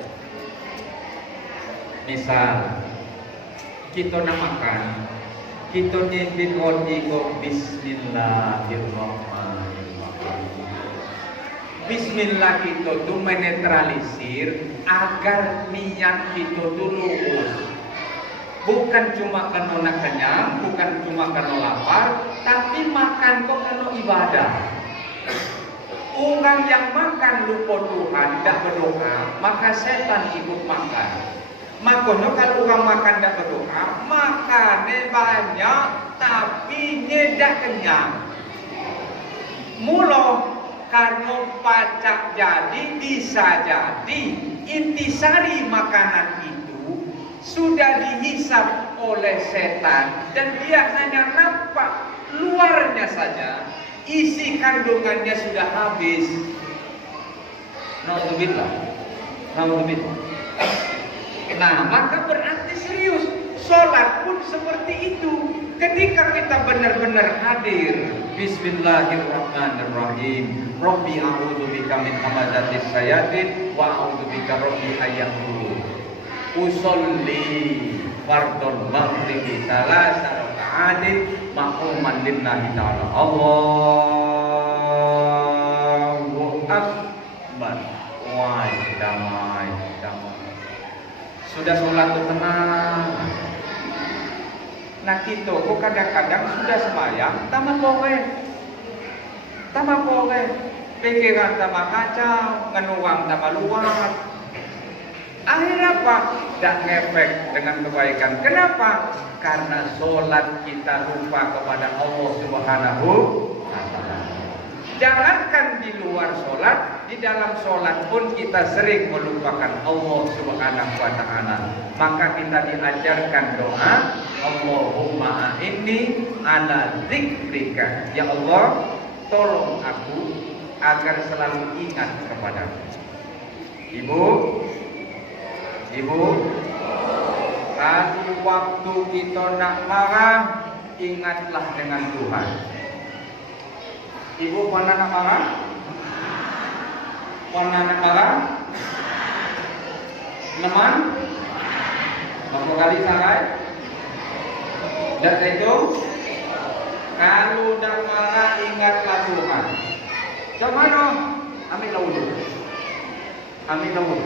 misal kita nak makan, kita nyebut ngodiko bismillahirrahmanirrahim. Bismillah kita tuh menetralisir agar niat kita tuh lurus. Bukan cuma karena nak kenyang, bukan cuma karena lapar, tapi makan kok karena ibadah. Orang yang makan lupa Tuhan, tidak berdoa, maka setan ikut makan. Makanya kalau orang makan tidak berdoa, makannya banyak, tapi tidak kenyang. Mula karena pacak jadi, bisa jadi intisari makanan itu sudah dihisap oleh setan dan dia hanya nampak luarnya saja, isi kandungannya sudah habis. Naudzubillah. Nah, maka berarti serius. Sholat pun seperti itu. Ketika kita benar-benar hadir, bismillahirrahmanirrahim. Rabbi a'udzu bika min hamazatis syayatin wa a'udzu bika rabbi ayyahdurun. Usolli fardhul maghribi salasa raka'atin maqaman lillahi ta'ala. Allahu akbar. Wah, damai. Sudah sholat tuh tenang. Nah kita kok kadang-kadang sudah sembahyang tambah powe, pikiran tambah kacau, ngenuang tambah luar. Akhirnya apa? Tak ngefek dengan kebaikan. Kenapa? Karena sholat kita lupa kepada Allah Subhanahu wa Ta'ala. Jangankan di luar sholat, di dalam sholat pun kita sering melupakan Allah Subhanahu wa Ta'ala. Maka kita diajarkan doa, Allahumma a'inni ala dzikrika. Ya Allah, tolong aku agar selalu ingat kepadamu. Ibu, satu waktu kita nak marah, ingatlah dengan Tuhan. Ibu pernah nak marah? Neman? Berapa kali sangat? Dan itu, kalau dah marah ingatlah Tuhan. Coba dong, ambil dulu.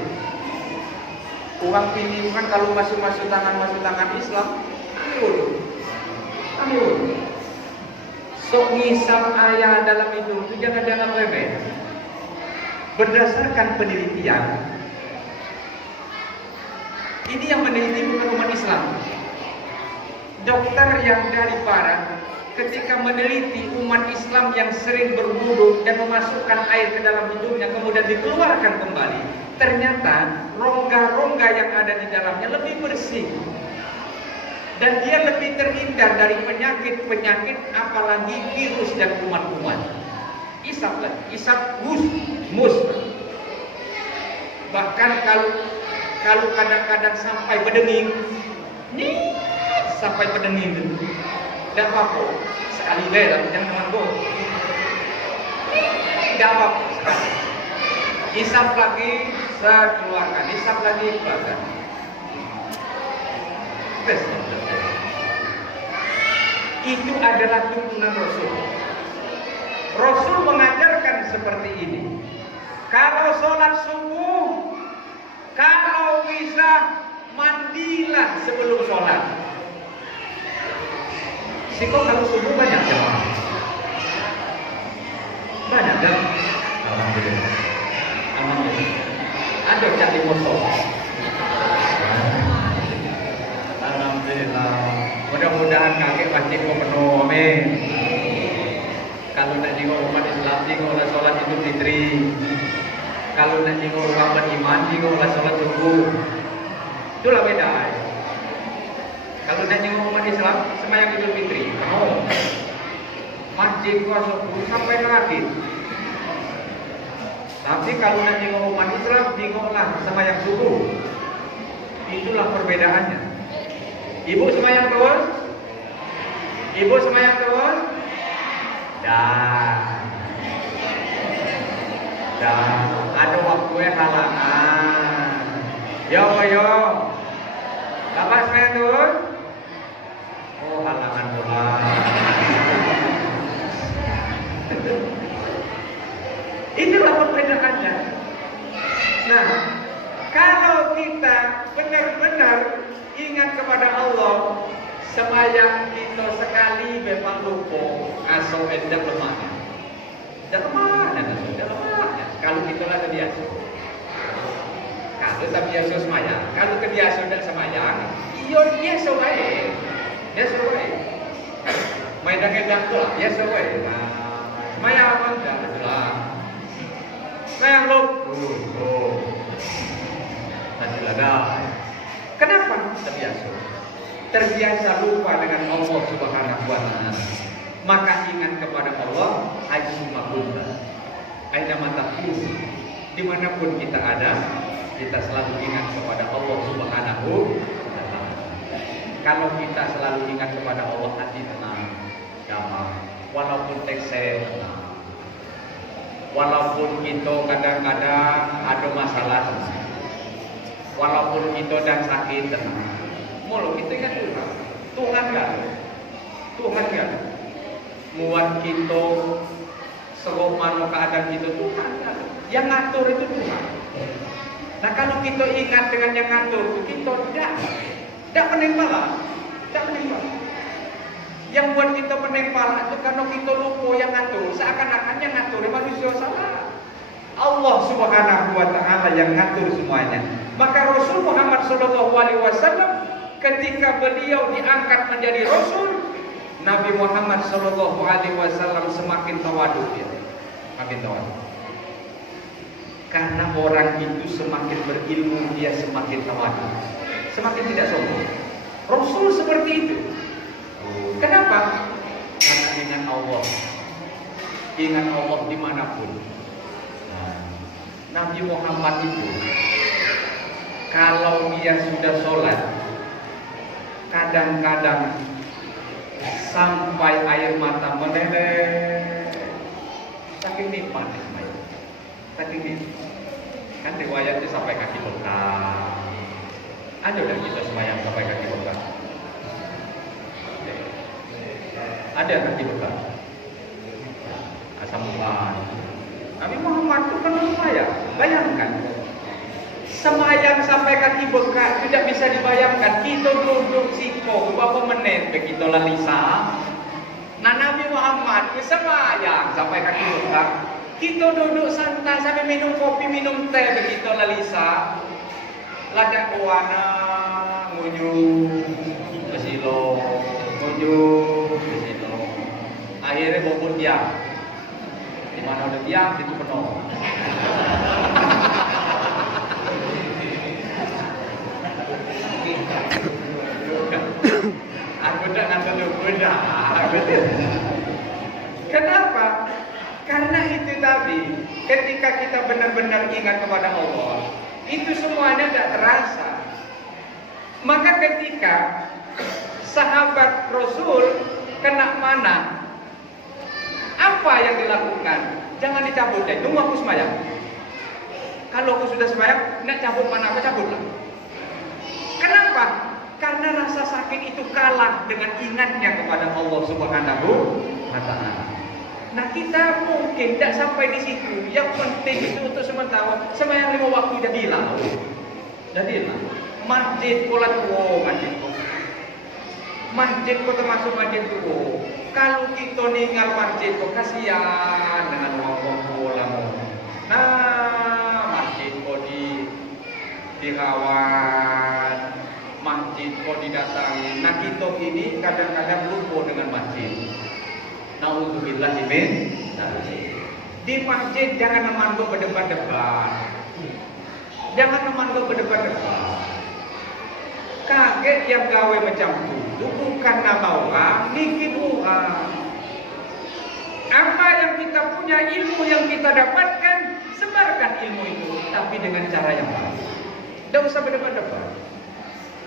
Orang pilih kan kalau masuk tangan Islam, ambil dulu. Sok ngisap ayah dalam hidup itu jangan remeh. Berdasarkan penelitian, ini yang meneliti bukan umat Islam. Dokter yang dari barat ketika meneliti umat Islam yang sering berwudu dan memasukkan air ke dalam hidungnya kemudian dikeluarkan kembali, ternyata rongga-rongga yang ada di dalamnya lebih bersih dan dia lebih terhindar dari penyakit-penyakit apalagi virus dan kuman-kuman. Isap mus. Bahkan kalau kadang-kadang sampai bedenging, tidak apa-apa. Sekali deh, tapi jangan manggo. Tidak apa-apa sekali. Isap lagi, saya keluarkan. Isap lagi, keluarkan. Itu adalah tuntunan Rasul. Rasul mengajarkan seperti ini. Kalau sholat subuh, kalau bisa mandilah sebelum sholat. Siko kalau subuh banyak jamaah. Banyak kan? Alhamdulillah. Ada cak di motor. Alhamdulillah. Mudah-mudahan kakek pasti mau Kalau nak jenguk umat Islam, jenguklah sholat Idul Fitri. Kalau nak jenguk umat beriman, jenguklah sholat subuh. Itulah beda. Kalau nak jenguk umat Islam, sembahyang Idul Fitri. Mau masjid kuasa subuh sampai terakhir. Tapi kalau nak jenguk umat Islam, jenguklah sembahyang subuh. Itulah perbedaannya. Ibu sembahyang terus? Ibu sembahyang terus? Dah. Ada waktunya halangan. Yo. Bapak sembahyang terus? Oh, halangan pula. Itulah perbedaannya. Nah, kalau kita benar-benar ingat kepada Allah, sembahyang kita sekali memang lupa, asal endak lemahnya. Kalau kita lah terbiasa. Kalau tak biasa sembahyang, kalau terbiasa tidak sembahyang, iya biasa baik. Biasa baik. Main dang-dang tu lah, biasa baik. Sembahyang apa enggak? Itulah. Sembahyang lupa. Masih ada. Kenapa? Terbiasa lupa dengan Allah Subhanahu wa Ta'ala. Maka ingat kepada Allah, aina kunta, aina mataku, dimanapun kita ada, kita selalu ingat kepada Allah Subhanahu wa Ta'ala. Kalau kita selalu ingat kepada Allah, hati tenang, damai, walaupun teksen tenang, walaupun kita kadang-kadang ada masalah, walaupun kita dan sakit tenang. Mulu kita ingat Tuhan kan? Muat kita seluruh mana keadaan kita Tuhan kan? Yang ngatur itu Tuhan. Nah kalau kita ingat dengan yang ngatur itu, kita tidak pening pala. Yang buat kita pening pala itu karena kita lupa yang ngatur. Seakan-akan yang ngatur manusia salah. Allah Subhanahu wa Ta'ala yang ngatur semuanya. Maka Rasul Muhammad SAW ketika beliau diangkat menjadi Rasul, Nabi Muhammad SAW semakin tawadu dia. Makin tawadu. Karena orang itu semakin berilmu, dia semakin tawadu, semakin tidak sombong. Rasul seperti itu. Kenapa? Karena ingat Allah dimanapun. Nabi Muhammad itu kalau dia sudah sholat, kadang-kadang sampai air mata meleleh, saking nikmatnya sembahyang, saking nikmat. Kan riwayatnya sampai kaki bengkak. Ada udah kita sembahyang sampai kaki bengkak? Ada kaki bengkak? Asam urat. Nabi Muhammad itu kan sembahyang. Bayangkan, sembahyang sampai kaki bengkak tidak bisa dibayangkan. Kita duduk siko beberapa menit begitu lalisa. Nah Nabi Muhammad itu sembahyang sampai kaki bengkak. Kita duduk santai sampai minum kopi, minum teh begitu lalisa. Lada kuana ngunyuh besilo, ngunyuh besilo. Akhirnya bobot tiang. Di mana ada tiang itu penuh. Aku tak nak terlupa. Kenapa? Karena itu tadi, ketika kita benar-benar ingat kepada Allah, itu semuanya tidak terasa. Maka ketika sahabat Rasul kena mana, apa yang dilakukan? Jangan dicabut deh, tunggu aku sembahyang. Kalau aku sudah sembahyang, nak cabut mana aku cabutlah. Kenapa? Karena rasa sakit itu kalah dengan ingatnya kepada Allah Subhanahu wa Ta'ala. Nah kita mungkin tidak sampai di situ. Yang penting itu untuk sementara sembahyang 5 waktu jadilah. Masjid pola tua masjid kau termasuk masjid tua. Kalau kita ninggal masjid kau kasihan dengan orang pola. Nah masjid kau dirawat, masjid kau didatangi. Nah kita ini kadang-kadang lupa dengan masjid. Nauzubillah min dzalik. Di masjid jangan nemanku berdebat-debat. Jangan nemanku berdebat-debat. Kaget yang gawe macam itu bukan nama orang, niki Tuhan. Apa yang kita punya, ilmu yang kita dapatkan, sebarkan ilmu itu, tapi dengan cara yang baik. Tidak usah berdebat-debat.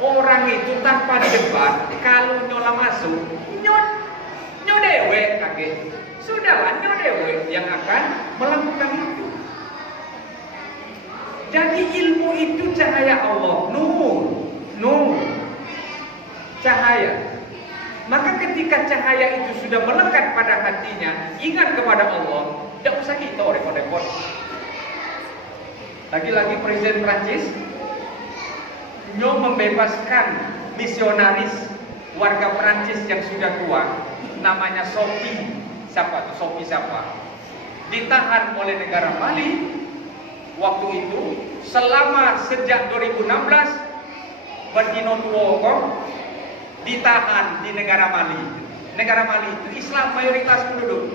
Orang itu tanpa debat, kalau nyola masuk, nyodewe kaget. Sudahlah nyodewe yang akan melakukan itu. Jadi ilmu itu cahaya Allah, nur, cahaya. Maka ketika cahaya itu sudah melekat pada hatinya, ingat kepada Allah, tidak usah kita repot-repot. Lagi-lagi Presiden Prancis membebaskan misionaris warga Prancis yang sudah tua, namanya Sophie. Sophie siapa? Ditahan oleh negara Mali waktu itu selama sejak 2016 berdino tuoko ditahan di negara Mali. Negara Mali itu Islam mayoritas penduduk.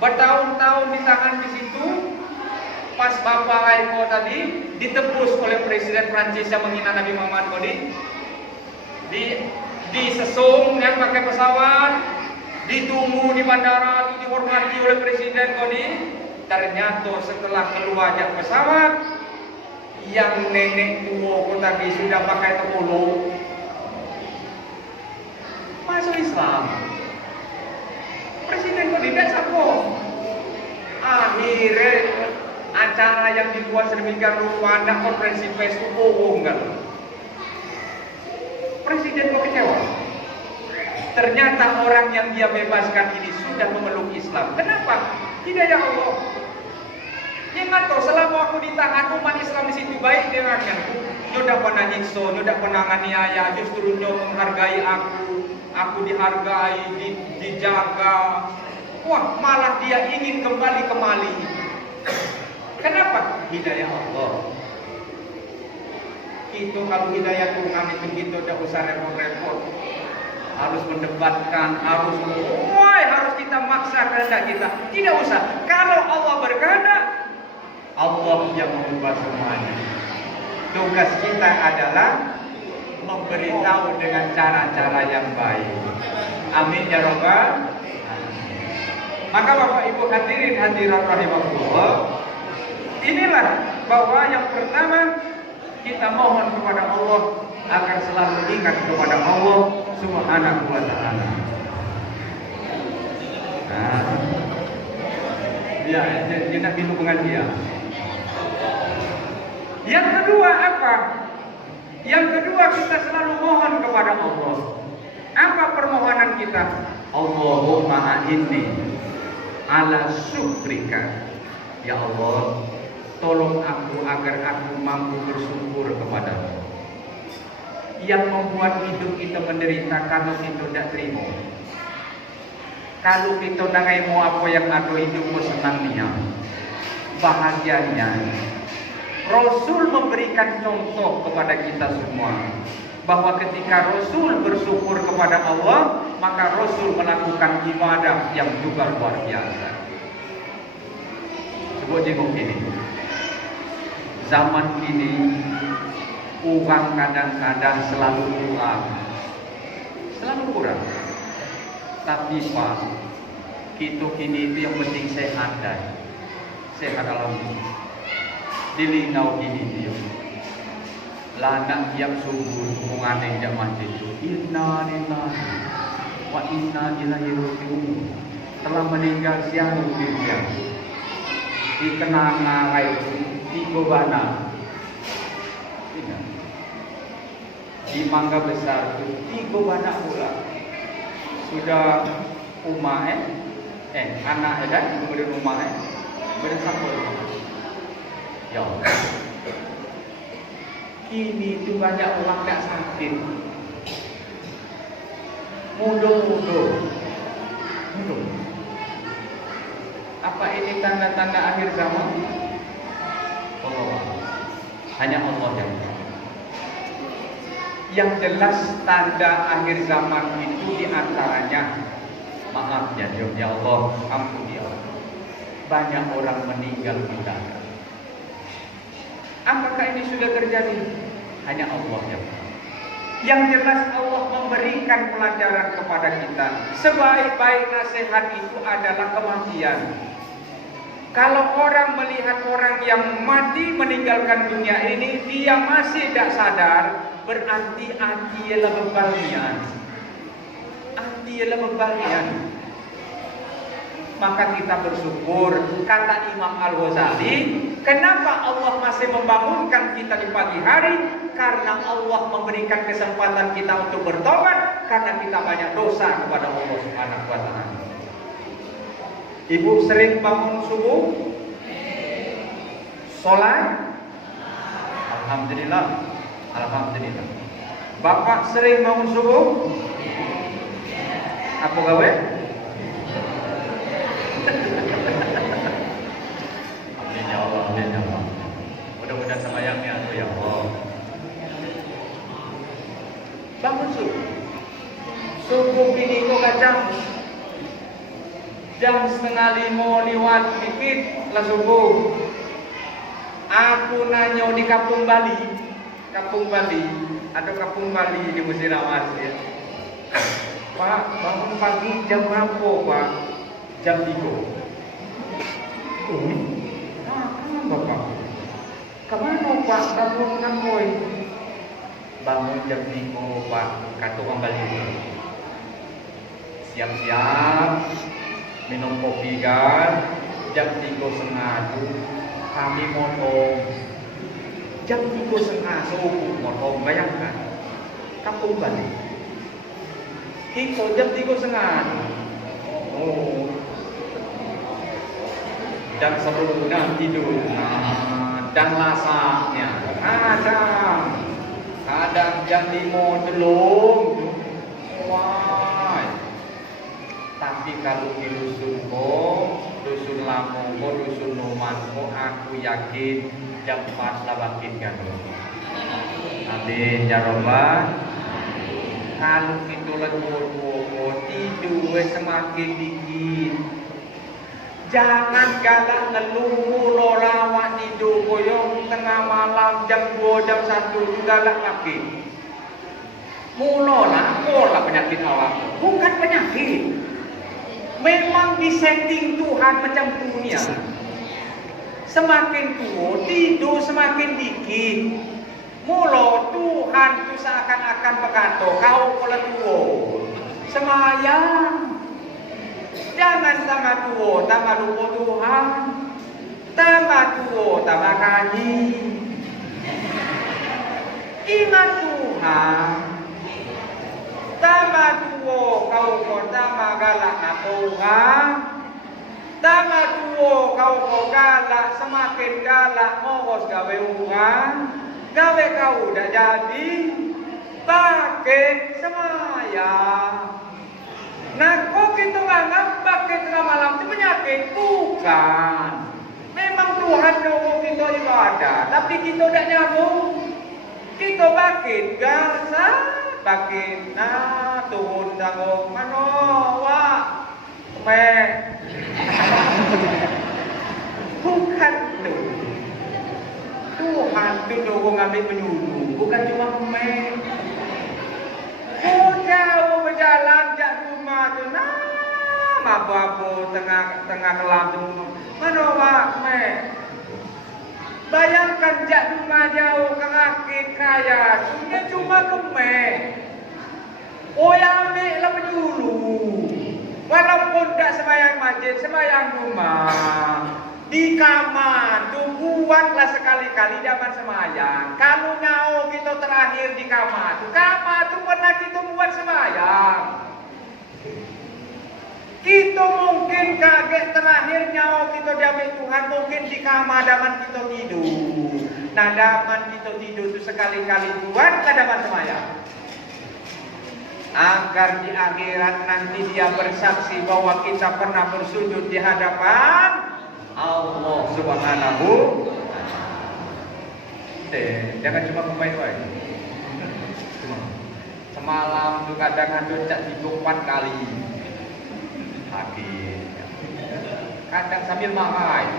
Bertahun-tahun ditahan di situ. Pas Bapak Aiko tadi ditebus oleh Presiden Prancis yang menghina Nabi Muhammad tadi, disesung yang pakai pesawat, ditunggu di bandara, dihormati oleh Presiden tadi. Ternyata setelah keluar dari pesawat, yang nenek tua tadi sudah pakai tepulu masuk Islam. Presiden tadi tidak sanggup. Akhirnya acara yang dibuat sedemikian rupa, ada konferensi pers itu bohong kan? Presiden kok kecewa? Ternyata orang yang dia bebaskan ini sudah memeluk Islam. Kenapa? Hidayah Allah. Dia ngatur selama aku ditahan umat Islam di situ baik dia akan. Dia tidak pernah nyiksa, dia tidak pernah nganiaya, justru dia menghargai aku. Aku dihargai, dijaga. Wah, malah dia ingin kembali ke Mali. Kenapa? Hidayah Allah. Itu kalau hidayah Tuhan itu kita tidak usah repot-repot. Harus mendebatkan, harus kita maksa kehendak kita. Tidak usah. Kalau Allah berkehendak, Allah yang mengubah semuanya. Tugas kita adalah memberitahu dengan cara-cara yang baik. Amin ya Rabbal. Maka Bapak Ibu hadirin hadirat rahimahullah, inilah bahwa yang pertama kita mohon kepada Allah agar selalu ingat kepada Allah Subhanahu wa taala. Ya, kita minum pengajian. Yang kedua apa? Yang kedua kita selalu mohon kepada Allah. Apa permohonan kita? Allahumma a'inni ala syukrika. Ya Allah, tolong aku agar aku mampu bersyukur kepadamu. Yang membuat hidup kita menderita kalau kita tidak terima. Kalau kita tidak mau apa yang ada hidupmu senangnya, bahagianya. Rasul memberikan contoh kepada kita semua bahwa ketika Rasul bersyukur kepada Allah, maka Rasul melakukan ibadah yang juga luar biasa. Coba tengok ini. Zaman ini uang kadang-kadang selalu kurang. Tapi Pak, kita kini itu yang penting sehat dah. Sehat alhamdulillah. Dilingau ini dia. Lanak yang subur mengane jak mati itu. Inna lillahi wa inna ilaihi raji'un. Telah meninggal siang dia. Dikenang ngai di Kobana. Di Mangga Besar itu di Kobana pula. Sudah umah anak dan kemudian umah bersambut. Ya Allah. Kini itu banyak orang tak sakit. Mudah. Apa ini tanda-tanda akhir zaman? Allah. Hanya Allah yang tahu. Yang jelas tanda akhir zaman itu diantaranya Maaf ya Allah, ampun ya Allah. Banyak orang meninggal kita. Apakah ini sudah terjadi? Hanya Allah yang tahu. Yang jelas Allah memberikan pelajaran kepada kita. Sebaik-baik nasihat itu adalah kematian. Kalau orang melihat orang yang mati meninggalkan dunia ini, dia masih tidak sadar, berarti hati ialah bebannya. Hati ialah bebannya. Maka kita bersyukur. Kata Imam Al-Ghazali, kenapa Allah masih membangunkan kita di pagi hari? Karena Allah memberikan kesempatan kita untuk bertobat, karena kita banyak dosa kepada Allah Subhanahu wa Ta'ala. Ibu sering bangun subuh, sholat, alhamdulillah, alhamdulillah. Bapak sering bangun subuh, apa gawe? Amin ya Allah, amin ya Allah. Mudah-mudahan semayangnya tuh ya Allah. Bangun subuh. Subuh ini kok kacang. Jam 4:30 lewat dikit lah subuh. Aku nanya di Kampung Bali atau Kampung Bali di Musirawas ya. Pak, bangun pagi jam berapa Pak? Jam 3. Bapak. Kemana Pak? Bangun ngangkoi. Bangun jam 5 Pak, kata kembali. Siap-siap minum kopi kan. Jam 3:30 tuh kami motong. Jam 3:30 subuh motong, bayangkan. Kampung Bali. Itu jam 3:30. Oh. Dan sebelumnya tidur. Dan lasaknya. Kadang jam 5 belum. Wah. Tapi kalau di dusun Lamongo, dusun Nomango, aku yakin jam 4 lah bangkit kan. Amin ya Rabbal. Kalau kita lagi tidur semakin dikit. Jangan galak ngeluh mulu lawak tidur koyong tengah malam jam 2 jam 1 juga galak ngakit. Mulu lah, pola penyakit awak. Bukan penyakit. Memang disetting Tuhan macam dunia. Semakin tua tidur semakin dikit. Mulu Tuhan itu seakan-akan berkata kau kalau tua semayang. Jangan tambah tua, tambah lupa Tuhan. Tambah tua, tambah kaji. Ingat Tuhan. Tambah tua, kau tambah galak Tuhan. Tambah tua, kau galak, semakin galak, ngos gawe Tuhan. Gawe kau udah jadi, pakai semayang. Nah, kok kita anggap pakai tengah malam itu penyakit? Bukan. Memang Tuhan nyuruh kita ibadah, tapi kita tidak nyambung. Kita pakai gasa, pakai turun tanggung manowa, bukan itu. Tuhan itu nyuruh ngambil penyuluh, bukan cuma jauh berjalan jak rumah tu apa-apa tengah kelam tu mana Pak bayangkan jak rumah jauh ke rakit kaya sungai cuma kemeh yang ambil lah penyuluh walaupun tak sembahyang masjid sembahyang rumah di kamar tu buatlah sekali-kali zaman sembahyang. Kalau nyawa kita terakhir di kamar tu pernah kita buat sembahyang. Kita mungkin kaget terakhir nyawa kita diambil Tuhan mungkin di kamar zaman kita tidur. Nah zaman kita tidur tu sekali-kali buatlah zaman sembahyang. Agar di akhirat nanti dia bersaksi bahwa kita pernah bersujud di hadapan Allah Subhanahu. Jangan cuma kemain-main. Semalam tu kadang ada cak tidur 4 kali. Hakim. Kadang sambil mahal.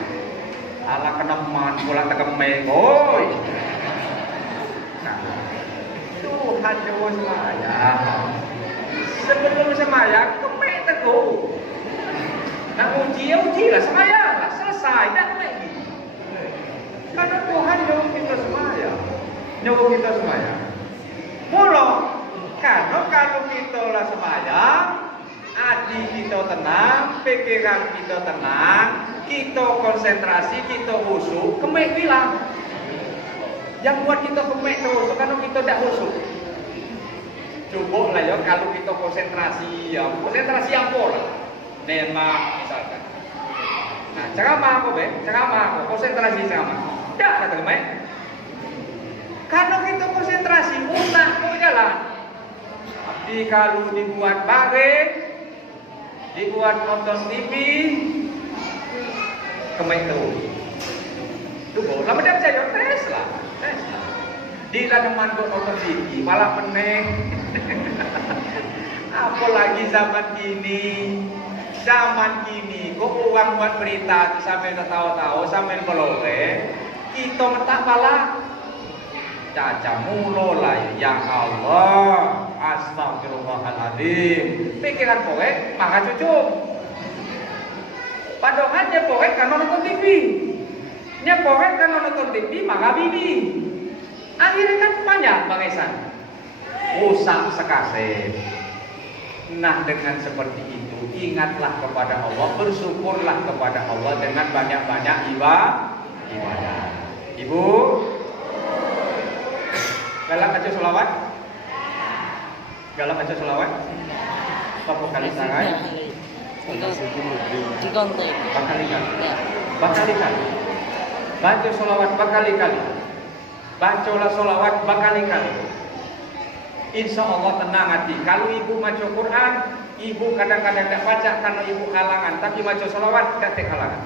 Ala keneman pulang tekemeng, oi. Nah, Tuhan jauh semayang. Sebelum semayang, kemek teguh. Nah, uji lah, semayang lah, selesai, dah lagi. Karena Tuhan jauh kita semayang. Jauh kita semayang. Mula, kalau kita lah semayang, hati kita tenang, pikiran kita tenang, kita konsentrasi, kita khusyuk, kemek bilang. Yang buat kita kemek khusyuk karena kita tidak khusyuk. Coba lah ya kalau kita konsentrasi yang pola. Nema misalkan. Nah, ceramah aku, konsentrasi ceramah. Tidak kata kemek. Kalau kita konsentrasi, utak mau jalan. Tapi kalau dibuat baring, dibuat nonton TV, kemek terus. Tunggu, lama dah percaya, tes lah. Di laneman kok nonton TV, malah peneng. Apalagi zaman kini, kok uang buat berita sambil tahu-tahu, sambil melore, kita mentak malah caca mulo lah, ya Allah, astagfirullahaladzim. Pikiran poek, maka cucuk. Padahal dia poek karena nonton TV. Nya poek karena nonton TV, maka bibi. Akhirnya kan banyak bangkisan. Usah sekasih. Nah, dengan seperti itu, ingatlah kepada Allah, bersyukurlah kepada Allah dengan banyak-banyak ibadah. Ibu, galak baca sholawat? Galak baca sholawat? Berapa kali sangat? Bakali-kali. Baca sholawat bakali-kali. Bacalah sholawat bakali-kali. Insya Allah tenang hati. Kalau ibu baca Quran, ibu kadang-kadang tidak baca karena ibu halangan. Tapi baca sholawat tidak halangan.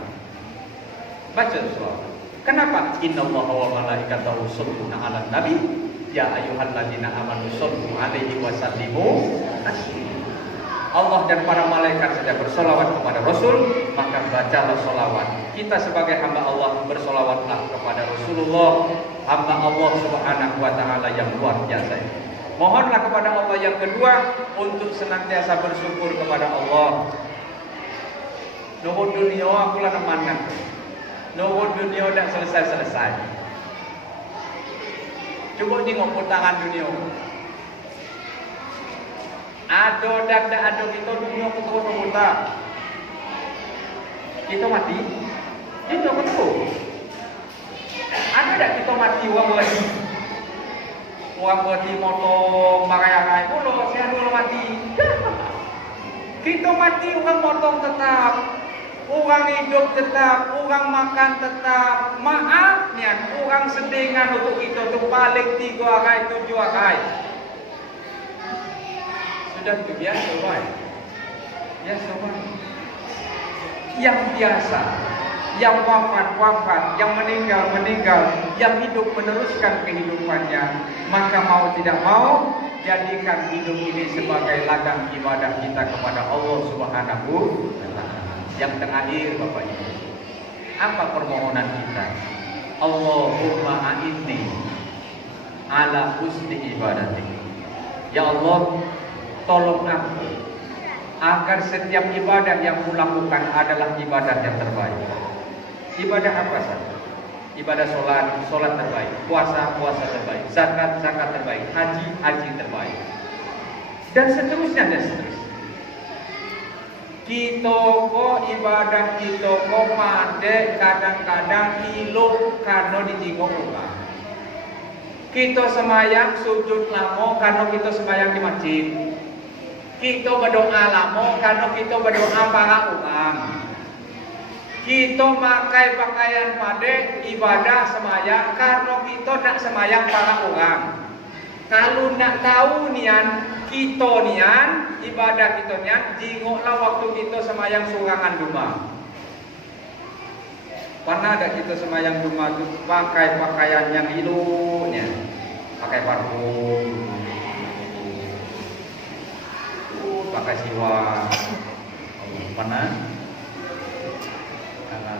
Baca sholawat. Kenapa? Inna Allah wa malaikatahu yusholluna 'alan nabi. Ya ayyuhalladzina amanu shollu 'alaihi wa sallimu taslima. Allah dan para malaikat sedang bersolawat kepada Rasul, maka bacalah solawat. Kita sebagai hamba Allah bersolawatlah kepada Rasulullah, hamba Allah Subhanahu wa Ta'ala yang luar biasa. Mohonlah kepada Allah yang kedua untuk senantiasa bersyukur kepada Allah. Nuhun dunia aku lah nemangan. Nuhun dunia tidak selesai-selesai. Coba tengok tangan dunia. Ado dan tidak ado kita dunia terus memutar. Kita mati, kita betul. Ada tidak kita mati uang berarti motong bagai-bagai pulau, saya dulu mati. Kita mati uang motong tetap, uang hidup tetap, uang makan tetap. Maafnya, uang sedingan untuk kita itu paling 3 hari, 7 hari. Sudah biasa, baik. Biasa, baik. Yang biasa, yang wafat, yang meninggal, yang hidup meneruskan kehidupannya. Maka mau tidak mau, jadikan hidup ini sebagai ladang ibadah kita kepada Allah Subhanahu wa Ta'ala. Yang terakhir, Bapak Ibu, apa permohonan kita? Allahumma a'inni ala husni ibadatik. Ya Allah, tolong aku agar setiap ibadah yang kulakukan adalah ibadah yang terbaik. Ibadah apa saja? Ibadah sholat terbaik, puasa terbaik, zakat terbaik, haji terbaik, dan seterusnya. Kita kok ibadah kita kok pandai kadang-kadang iluh karena ditinggal orang. Kita semayang sujud lama karena kita semayang di masjid. Kita berdoa lama karena kita berdoa para orang. Kita pakai pakaian pada ibadah semayang karena kita nak semayang para orang. Kalau nak tahu nian kita nian ibadah kita nian, jingoklah waktu kita semayang surangan rumah. Pernah ada kita semayang rumah tu pakai pakaian yang ilunya, pakai parfum, pakai siwak. Mana? Karena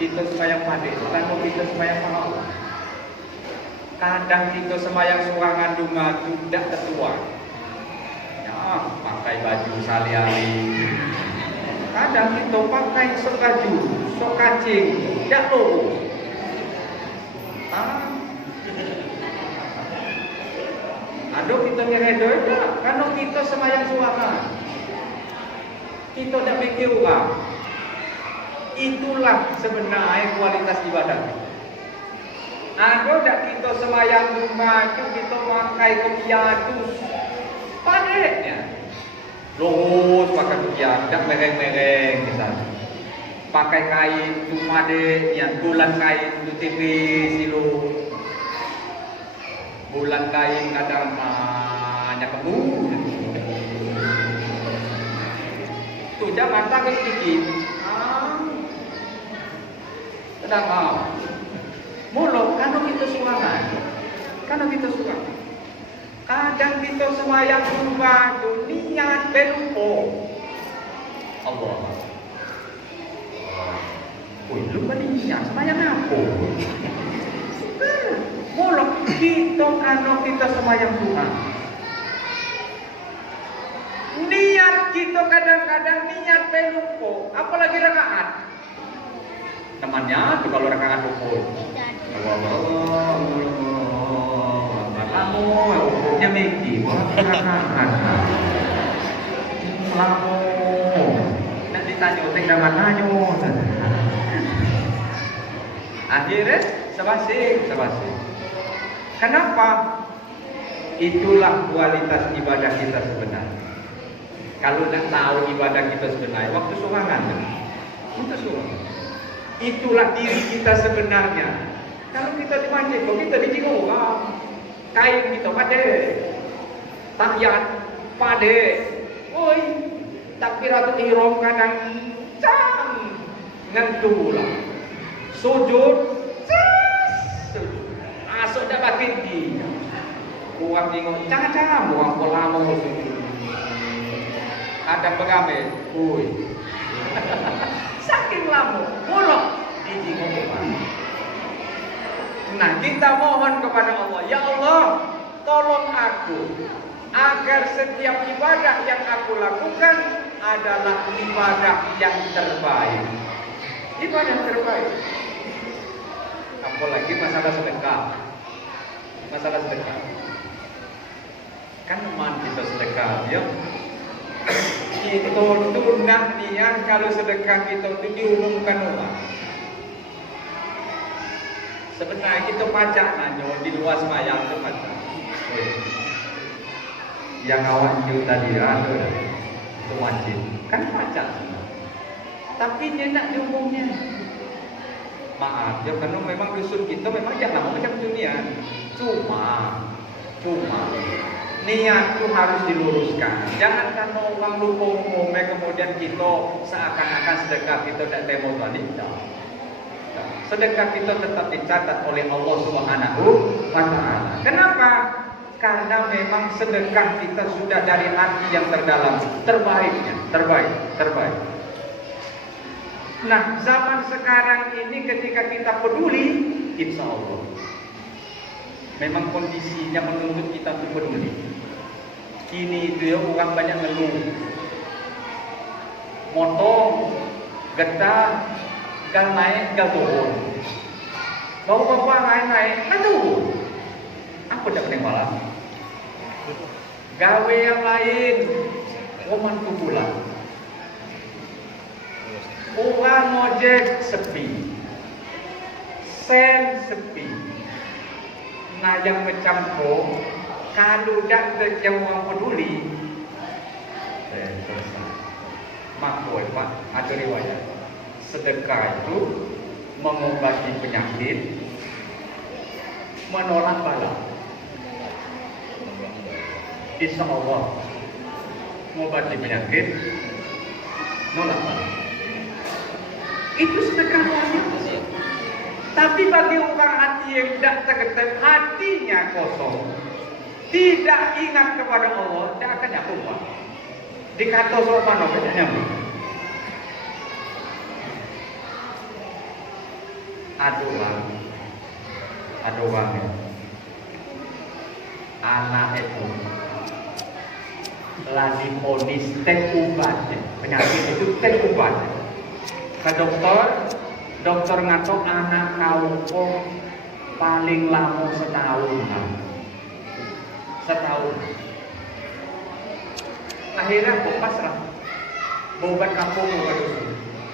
kita sembahyang pade, kalau kita sembahyang Allah. Kadang kita sembahyang surangan dunga tidak tertua. Ya, pakai baju sali-ali. Kadang kita pakai sok baju, sok kacing, tidak logo. Aduh kita ngeredo itu, karena kita sembahyang suara, kita tidak mikir orang. Itulah sebenarnya kualitas ibadah. Aduh tidak kita sembahyang rumah itu kita pakai kebiadus, padanya, lurus pakai kebiadus, tidak mereng-mereng misalnya. Pakai kain tu pade, yang bulan kain tu tipis silu. Bulan kain kadang hanya kemu. Tu jangan pakai sedikit. Sedang mulut kalau kita suangan. Kalau kita suang. Kadang kita sembahyang rumah niat belupo. Allah. Lupa niat sembahyang apa? Mulut kita kalau kita sembahyang Tuhan. Niat kita kadang-kadang niat belupo, apalagi rakaat. Temannya tuh kalau rakaat ukur. Kamu ukurnya meki, rakaat. Lamu. Nanti tanya utek dapat nanyo. Akhirnya sebasi. Kenapa? Itulah kualitas ibadah kita sebenarnya. Kalau nak tahu ibadah kita sebenarnya, waktu surangan, itulah diri kita sebenarnya. Kalau kita dimancing, kalau kita dijingung, kain kita pade, tahiyat pade, oi, takbiratul ihram kadang cang ngentulah, sujud, asuk dapat tinggi, buang bingung, cang buang pola mau sujud, ada pengamen, oi. Saking lama, bolok dijingung. Nah, kita mohon kepada Allah, ya Allah, tolong aku agar setiap ibadah yang aku lakukan adalah ibadah yang terbaik. Ibadah terbaik. Apalagi masalah sedekah. Kan teman kita sedekah, ya. Kita tunah niat kalau sedekah kita itu diumumkan orang. Sebenarnya kita pajak nanyo di luar semayang itu pajak. Yang awak itu tadi itu wajib, kan pajak. Tapi dia nak diumumnya. Maaf, ya karena memang dusun kita memang jangan macam dunia. Cuma niat itu harus diluruskan. Jangan karena orang lupa umumnya kemudian kita seakan-akan sedekah kita tidak temu wanita. Sedekah kita tetap dicatat oleh Allah Subhanahu wa Ta'ala. Kenapa? Karena memang sedekah kita sudah dari hati yang terdalam, terbaik. Nah, zaman sekarang ini ketika kita peduli, insya Allah memang kondisinya menuntut kita untuk peduli. Kini itu ya orang banyak ngeluh, motong, getah, gal naik, gal turun. Bawa naik, kan turun. Aku tidak pernah malam. Gawe yang lain, womanku pulang. Orang ngojek sepi, sen sepi. Nah yang mencampur, kalau tidak yang orang peduli, selesai. Makoi Pak, ada riwayat. Sedekah itu mengobati penyakit, menolak bala. Insya Allah mengobati penyakit, menolak bala. Itu sedekah wajib. Tapi bagi orang hati yang tidak tergetar, hatinya kosong, tidak ingat kepada Allah, tidak akan nyambung Pak. Dikata soal mana nyambung. ada uang ya. Anak itu lagi ponis tek ubat ya. Penyakit itu tek ubat ya. Ke dokter ngatok anak kau kok paling lama setahun. Akhirnya aku pasrah. Obat kampung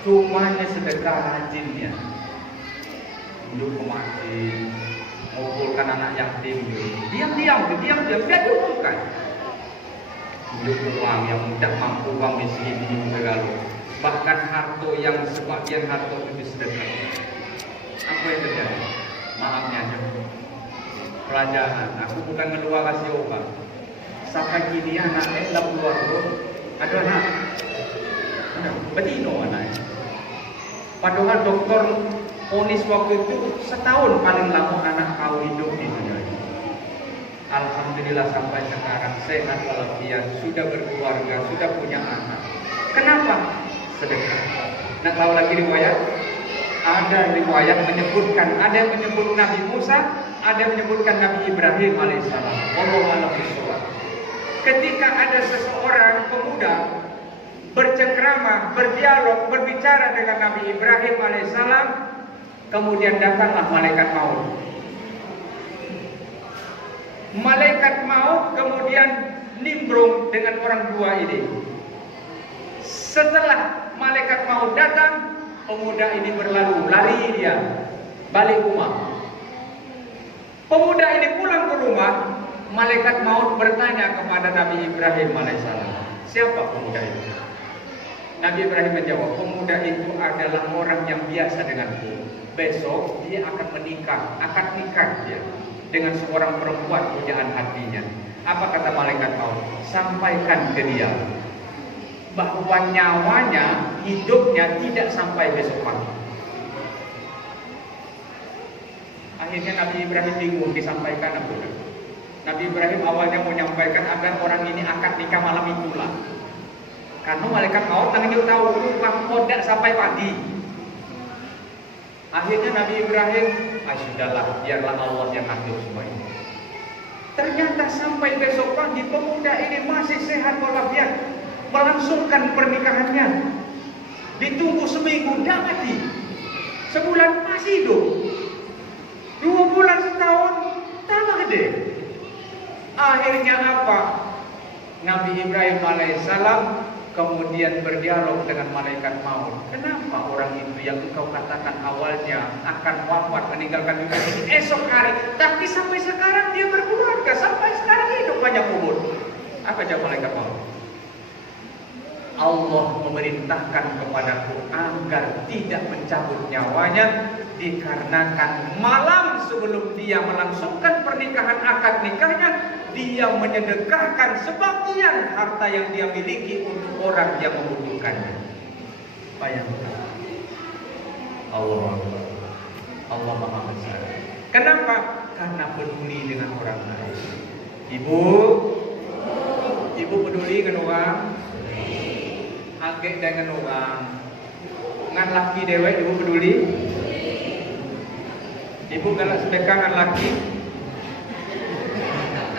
cumanya sedekah rajinnya. Untuk kemati, mengumpulkan anak yatim, diam, dia diumumkan. Untuk uang yang tidak mampu, uang miskin segala. Bahkan harta yang sebagian harta itu disedekah. Apa yang terjadi? Maafnya aja. Pelajaran. Aku bukan ngeluar kasih obat. Sampai kini anaknya dalam keluarga ada anak. Betino anaknya. Padahal dokter ponis waktu itu setahun paling lama anak kau hidup di dunia ini. Alhamdulillah sampai sekarang sehat walafiat, sudah berkeluarga, sudah punya anak. Kenapa? Sedekah. Nak tahu lagi riwayat? Ada riwayat menyebutkan, ada yang menyebut Nabi Musa, ada yang menyebutkan Nabi Ibrahim alaihissalam. Wallahu a'lam bishawab. Ketika ada seseorang pemuda bercengkrama, berdialog, berbicara dengan Nabi Ibrahim alaihissalam, kemudian datanglah malaikat maut. Malaikat maut kemudian nimbrung dengan orang dua ini. Setelah malaikat maut datang, pemuda ini berlalu, lari dia, balik rumah. Pemuda ini pulang ke rumah, malaikat maut bertanya kepada Nabi Ibrahim alaihissalam, siapa pemuda itu? Nabi Ibrahim menjawab, pemuda itu adalah orang yang biasa denganku. Besok dia akan menikah, akad nikah dia dengan seorang perempuan pujaan hatinya. Apa kata malaikat maut? Sampaikan ke dia bahwa nyawanya, hidupnya tidak sampai besok pagi. Akhirnya Nabi Ibrahim bingung disampaikan apa? Nabi Ibrahim awalnya mau menyampaikan agar orang ini akad nikah malam itulah. Karena malaikat maut nanti tahu tidak sampai pagi. Akhirnya Nabi Ibrahim, sudahlah, biarlah Allah yang atur semua ini. Ternyata sampai besok pagi pemuda ini masih sehat walafiat, melangsungkan pernikahannya. Ditunggu seminggu, dah mati. Sebulan masih hidup. 2 bulan, setahun, tambah gede. Akhirnya apa? Nabi Ibrahim alaihissalam kemudian berdialog dengan malaikat maut. Kenapa orang itu yang engkau katakan awalnya akan wafat meninggalkan dunia ini esok hari, tapi sampai sekarang dia berkeluarga, sampai sekarang hidup banyak umur? Apa jawab malaikat maut? Allah memerintahkan kepadaku agar tidak mencabut nyawanya dikarenakan malam sebelum dia melangsungkan pernikahan akad nikahnya, dia menyedekahkan sebagian harta yang dia miliki untuk orang yang membutuhkannya. Bayangkan. Allah Maha Besar. Kenapa? Karena peduli dengan orang lain. Ibu peduli dengan orang, agak dengan orang, ngan laki dewek ibu peduli. Ibu galak sedekah ngan laki.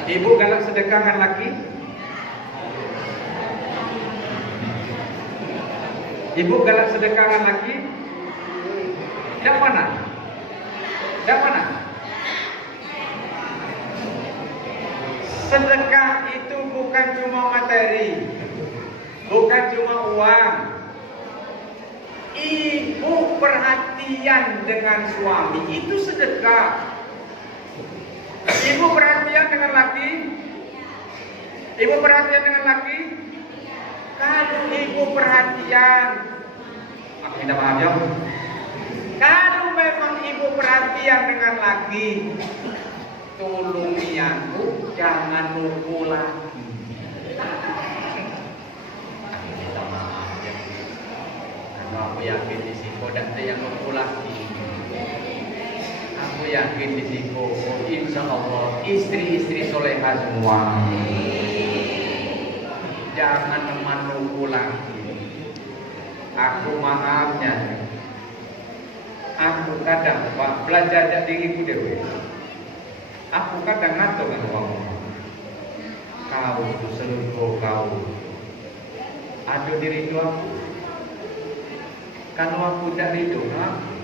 Ibu galak sedekah ngan laki. Ibu galak sedekah ngan laki. Dak mana? Sedekah itu bukan cuma materi, bukan cuma uang. Ibu perhatian dengan suami itu sedekah. Ibu perhatian dengan laki. Ibu perhatian dengan laki. Kalau ibu perhatian, aku minta maaf ya. Kalau memang ibu perhatian dengan laki, tolong niatku jangan lupa lagi. Aku minta maaf ya. Karena aku yakin di sini tidak ada yang lupa lagi. Aku yakin di sini, insya Allah istri-istri soleha semua. Jangan memandu lagi. Aku maafnya. Aku kadang Pak belajar dari diriku dewe. Aku kadang ngatur dengan wong. Kau tu selingkuh kau. Ada diri itu aku. Kalau aku tidak ridho aku,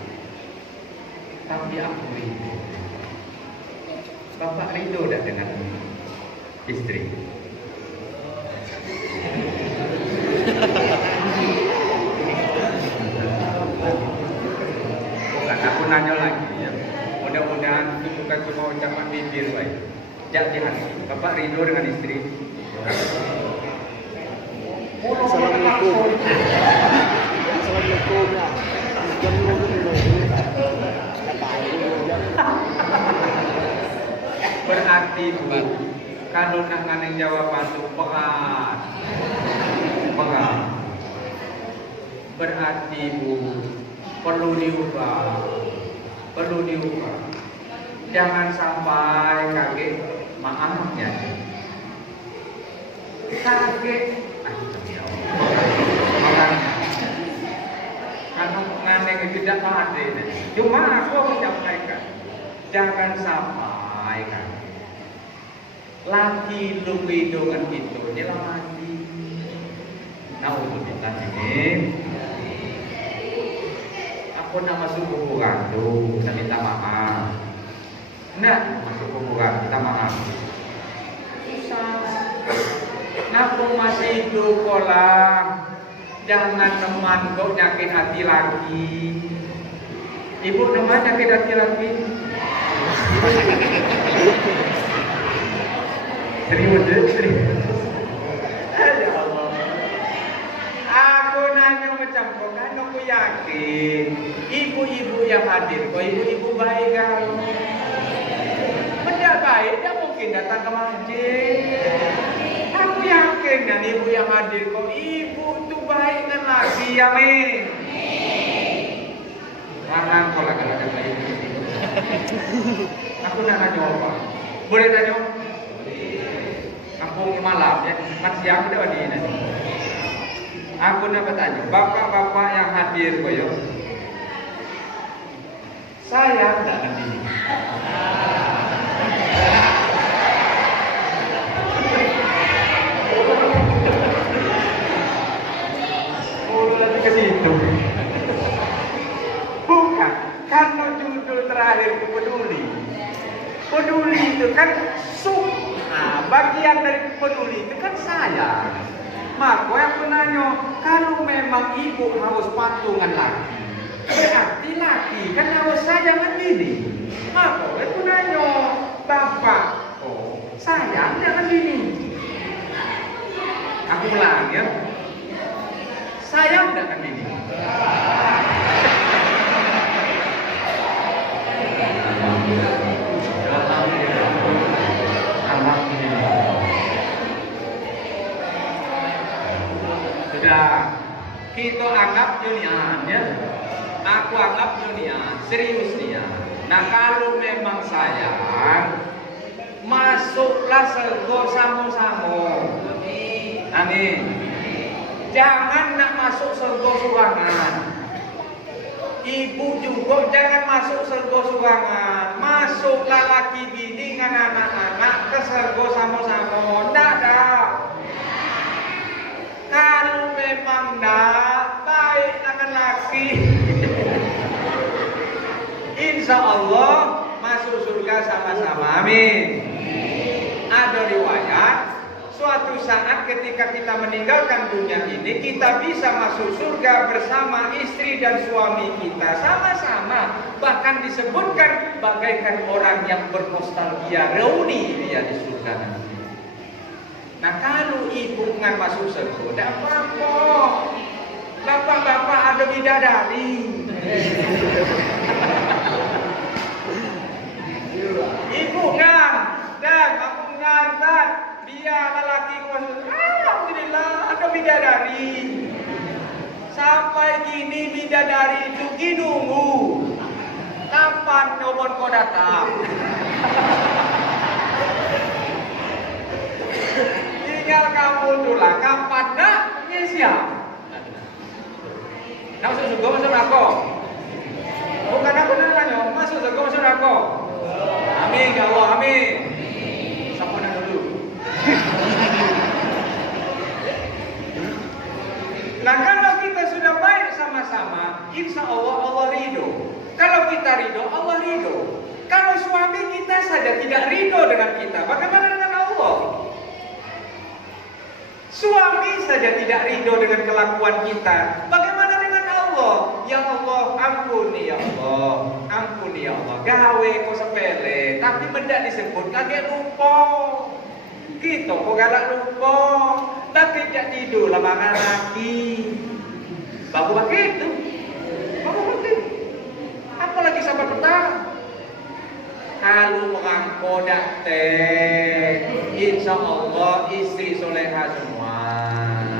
tapi aku ridho. Bapak ridho tak dengan istri? Bukan, aku nanya lagi ya. Mudah-mudahan itu bukan cuma ucapan bibir baik. Jak di hati. Bapak ridho dengan istri? Assalamualaikum. Assalamualaikum ya. Jam dulu. Berarti Bu, kalau nak nganeng jawaban itu pekat. Berarti Bu, perlu diubah. Jangan sampai kaget maafnya. Kaget. Kalau nganeng itu tidak hadir. Cuma aku menyampaikan, jangan sampai kan. Laki lebih dengan itu, dia lagi. Nah untuk kita ini, aku nak masuk hubungan tu, saya minta maaf. Nak masuk hubungan, minta maaf. Susah. Aku masih hidup kolam. Jangan teman kau nyakin hati lagi. Ibu teman nyakin hati lagi. Serius. Ya Allah. Aku nanya macam kau kan aku yakin ibu-ibu yang hadir, kau ibu-ibu baik kan? Benda baik dia mungkin datang ke masjid. Aku yakin dan ibu yang hadir, kau ibu tu baik dengan laki, amin. Larang kau lagi-lagi baik. Aku nak nanya apa? Boleh tanya? Aku malam ya, kan siang udah di ini. Aku nak bertanya, bapak-bapak yang hadir koyo, saya tidak nanti. Lagi ke situ. Bukan, karena judul terakhir itu peduli. Peduli itu kan bagian dari peduli itu kan sayang. Maka aku nanya, kalau memang ibu harus patungan laki, berarti laki kan harus sayangan ini. Maka aku nanya, bapak, sayang jangan ini. Aku ulang ya, sayang jangan ini. Sudah kita anggap dunia ya. Aku anggap dunia serius dia. Nah kalau memang sayang, masuklah surga sama-sama. Amin. Jangan nak masuk surga surangan. Ibu juga jangan masuk surga surangan. Masuklah laki bini dengan anak-anak ke surga sama-sama. Tidak ada. Kalau memang tidak baik dengan laki, insya Allah masuk surga sama-sama. Amin. Ada riwayat, suatu saat ketika kita meninggalkan dunia ini, kita bisa masuk surga bersama istri dan suami kita sama-sama. Bahkan disebutkan bagaikan orang yang bernostalgia reuni dia di surga nanti. Nah kalau ibu ngan masuk surga, tidak apa-apa. Bapak-bapak ada bidadari. Ibu kan, dan aku ngantar dia lelaki masuk. Alhamdulillah ada bidadari. Sampai kini bidadari itu nunggu. Kapan nomor kau datang? Tinggal kamu dulu, kapan nak? Ini siap. Nak masuk surga masuk neraka? Bukan sodako? Amin ya Allah, amin. Sampun dulu. Nah kalau kita sudah baik sama-sama, insya Allah Allah ridho. Kalau kita ridho, Allah ridho. Kalau suami kita saja tidak ridho dengan kita, bagaimana dengan Allah? Suami saja tidak ridho dengan kelakuan kita, bagaimana dengan Allah? Ya Allah, ampuni ya Allah, ampuni ya Allah. Gawe kok sepele, tapi benda disebut kaget lupa. Gitu kok galak lupa. Lagi jak tidur lama lagi. Bagus begitu. Bagus begitu. Apalagi sahabat petang. Kalau orang kodak teh, insya Allah istri soleha semua.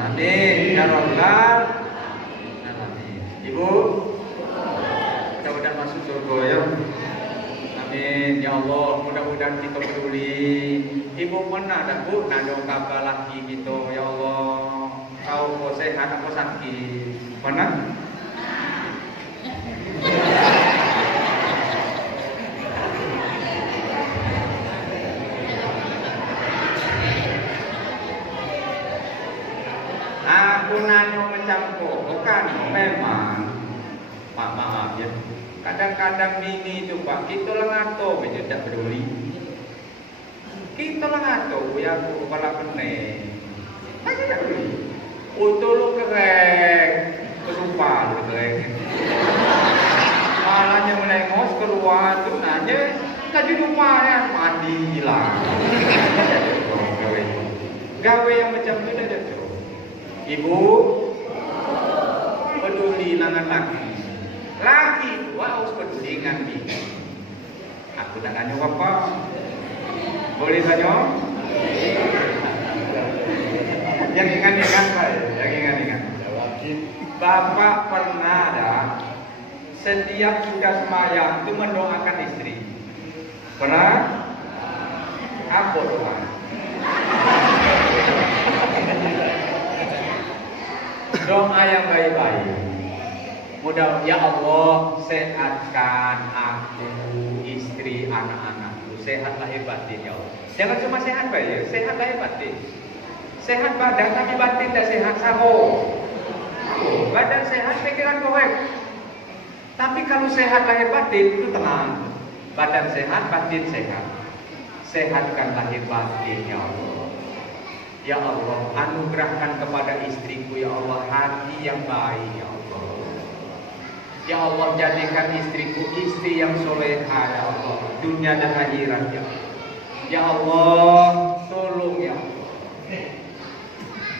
Amin. Ya Rabbal. Amin. Ibu, mudah-mudahan masuk surga ya. Amin. Ya Allah, mudah-mudahan kita peduli. Ibu mana ada bu, nado kabar lagi gitu. Ya Allah, kau kau sehat atau sakit? Mana? Aku nanya macam bukan memang maaf ya. Kadang-kadang bini itu pak kita lengato bejo tak peduli. Kita lengato ya aku kepala pening. Aja tak peduli. Untuk lu keren, kesumpah lu keren. Malahnya melengos keluar tu nanya, kaji rumah ya mandi hilang. Gawe yang macam tu dah jatuh. Ibu peduli dengan laki. Laki itu harus peduli dengan bini. Aku tak tanya apa. Boleh tanya? Yang ingat-ingat Pak, yang ingat-ingat. Bapak pernah ada setiap sudah sembahyang itu mendoakan istri. Pernah? Apa doa? Doa yang baik-baik. Mudah ya Allah sehatkan aku, istri, anak-anakku, sehat lahir batin ya Allah. Jangan cuma sehat baik, sehat lahir batin. Sehat badan tapi batin tidak sehat sama. Badan sehat pikiran korek. Tapi kalau sehat lahir batin itu tenang. Badan sehat, batin sehat. Sehatkan lahir batin ya Allah. Ya Allah, anugerahkan kepada istriku ya Allah hati yang baik ya Allah. Ya Allah, jadikan istriku istri yang soleha ya Allah, dunia dan akhirat ya Allah. Ya Allah, tolong ya Allah.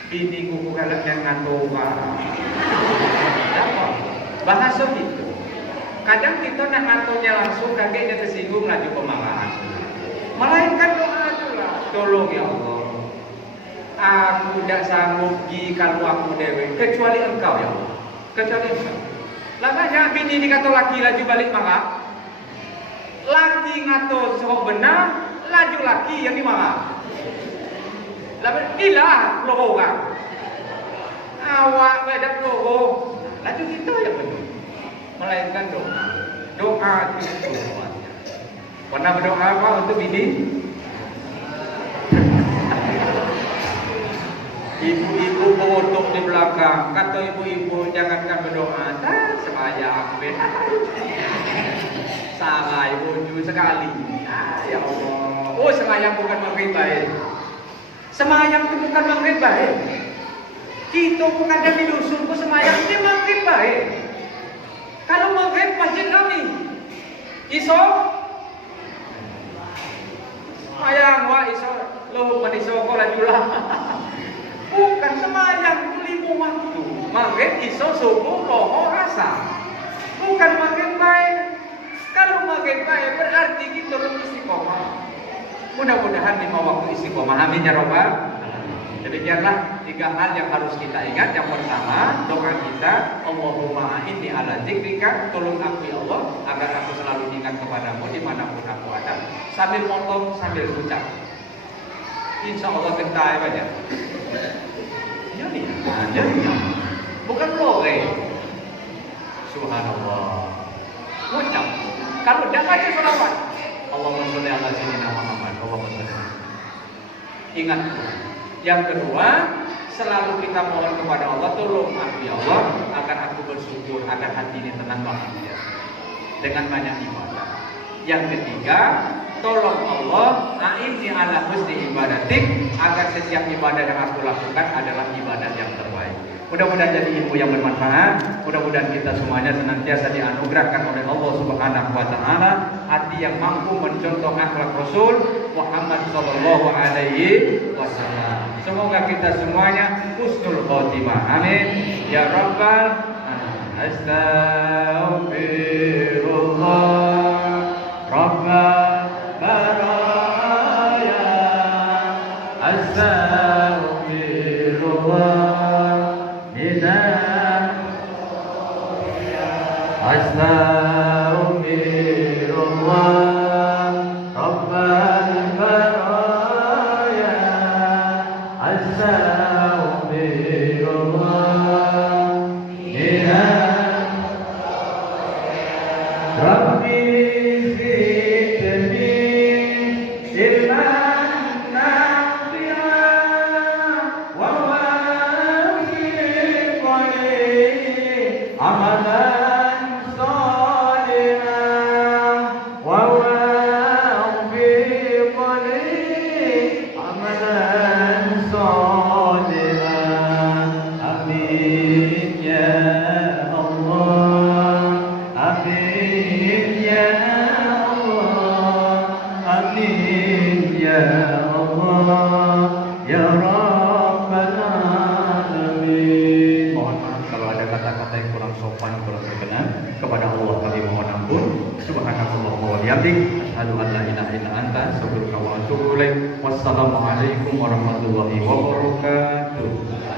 Biniku bukan yang ngatoba. Bahasa itu. Kadang kita nak ngatonya langsung kagetnya tersinggung laju pemarahan. Melainkan doa juga. Tolong ya Allah. Aku tidak sanggup pergi kalau aku dewe kecuali engkau ya Allah. Kecuali engkau. Lamanya bini dikata laki laju balik marah. Laki ngato sok benar, laju laki yang dimarah. Lalu ilah logo orang. Awak bedak logo. Laju kita yang benar. Melainkan doa. Doa itu semuanya. Pernah berdoa apa untuk bini? Ibu-ibu bodoh di belakang. Kata ibu-ibu jangankan berdoa. Tak sembahyang. Salah ibu sekali. Ya Allah. Oh sembahyang bukan maghrib baik. Sembahyang itu bukan maghrib baik. Kita pun ada di dusun pun sembahyang ini maghrib baik. Kalau maghrib masjid kami. Iso. Sembahyang wah iso. Loh maniso kok lajulah. Bukan sembahyang itu 5 waktu. Maghrib, iso, subuh, lohor, asar. Bukan maghrib baik. Kalau maghrib baik berarti kita belum istiqomah. Mudah-mudahan 5 waktu istiqomah. Amin ya Rabbal. Demikianlah 3 hal yang harus kita ingat. Yang pertama, doa kita, Allahumma inni ala dzikrika, tolong aku ya Allah agar aku selalu ingat kepadamu dimanapun aku ada. Sambil motong, sambil ucap. Insya Allah kentai banyak. Jadi bukan boleh. Subhanallah. Ngucap. Kalau tidak baca selawat, Allahumma sholli ala sayyidina Muhammad. Allahumma sholli. Ingat. Yang kedua, selalu kita mohon kepada Allah, tolong aku ya Allah agar aku bersyukur, agar hati ini tenang bahagia dengan banyak ibadah. Yang ketiga, tolong Allah a'inni ala husni ibadatik, agar setiap ibadah yang aku lakukan adalah ibadah yang terbaik. Mudah-mudahan jadi ilmu yang bermanfaat. Mudah-mudahan kita semuanya senantiasa dianugerahkan oleh Allah Subhanahu wa taala hati yang mampu mencontoh akhlak Rasul Muhammad sallallahu alaihi wasallam. Semoga kita semuanya husnul khotimah. Amin. Ya Rabbal Astaghfirullah Rabbal Baraya Astaghfirullah Astaghfirullah Rabbal Baraya Astaghfirullah Rabbi zidni ilman nafi'an wa wafiqni amalan salihan wa wafiqni amalan salihan. Amin ya Allah. Amin ya Allah. Amin ya Allah. Ya Rabbal Alamin. Mohon maaf kalau ada kata-kata yang kurang sopan, kurang berkenan. Kepada Allah kami mohon ampun. Subhanallah wa bihamdik, asyhadu an la ilaha illa anta, astaghfiruka wa atubu ilaik. Wassalamualaikum warahmatullahi wabarakatuh.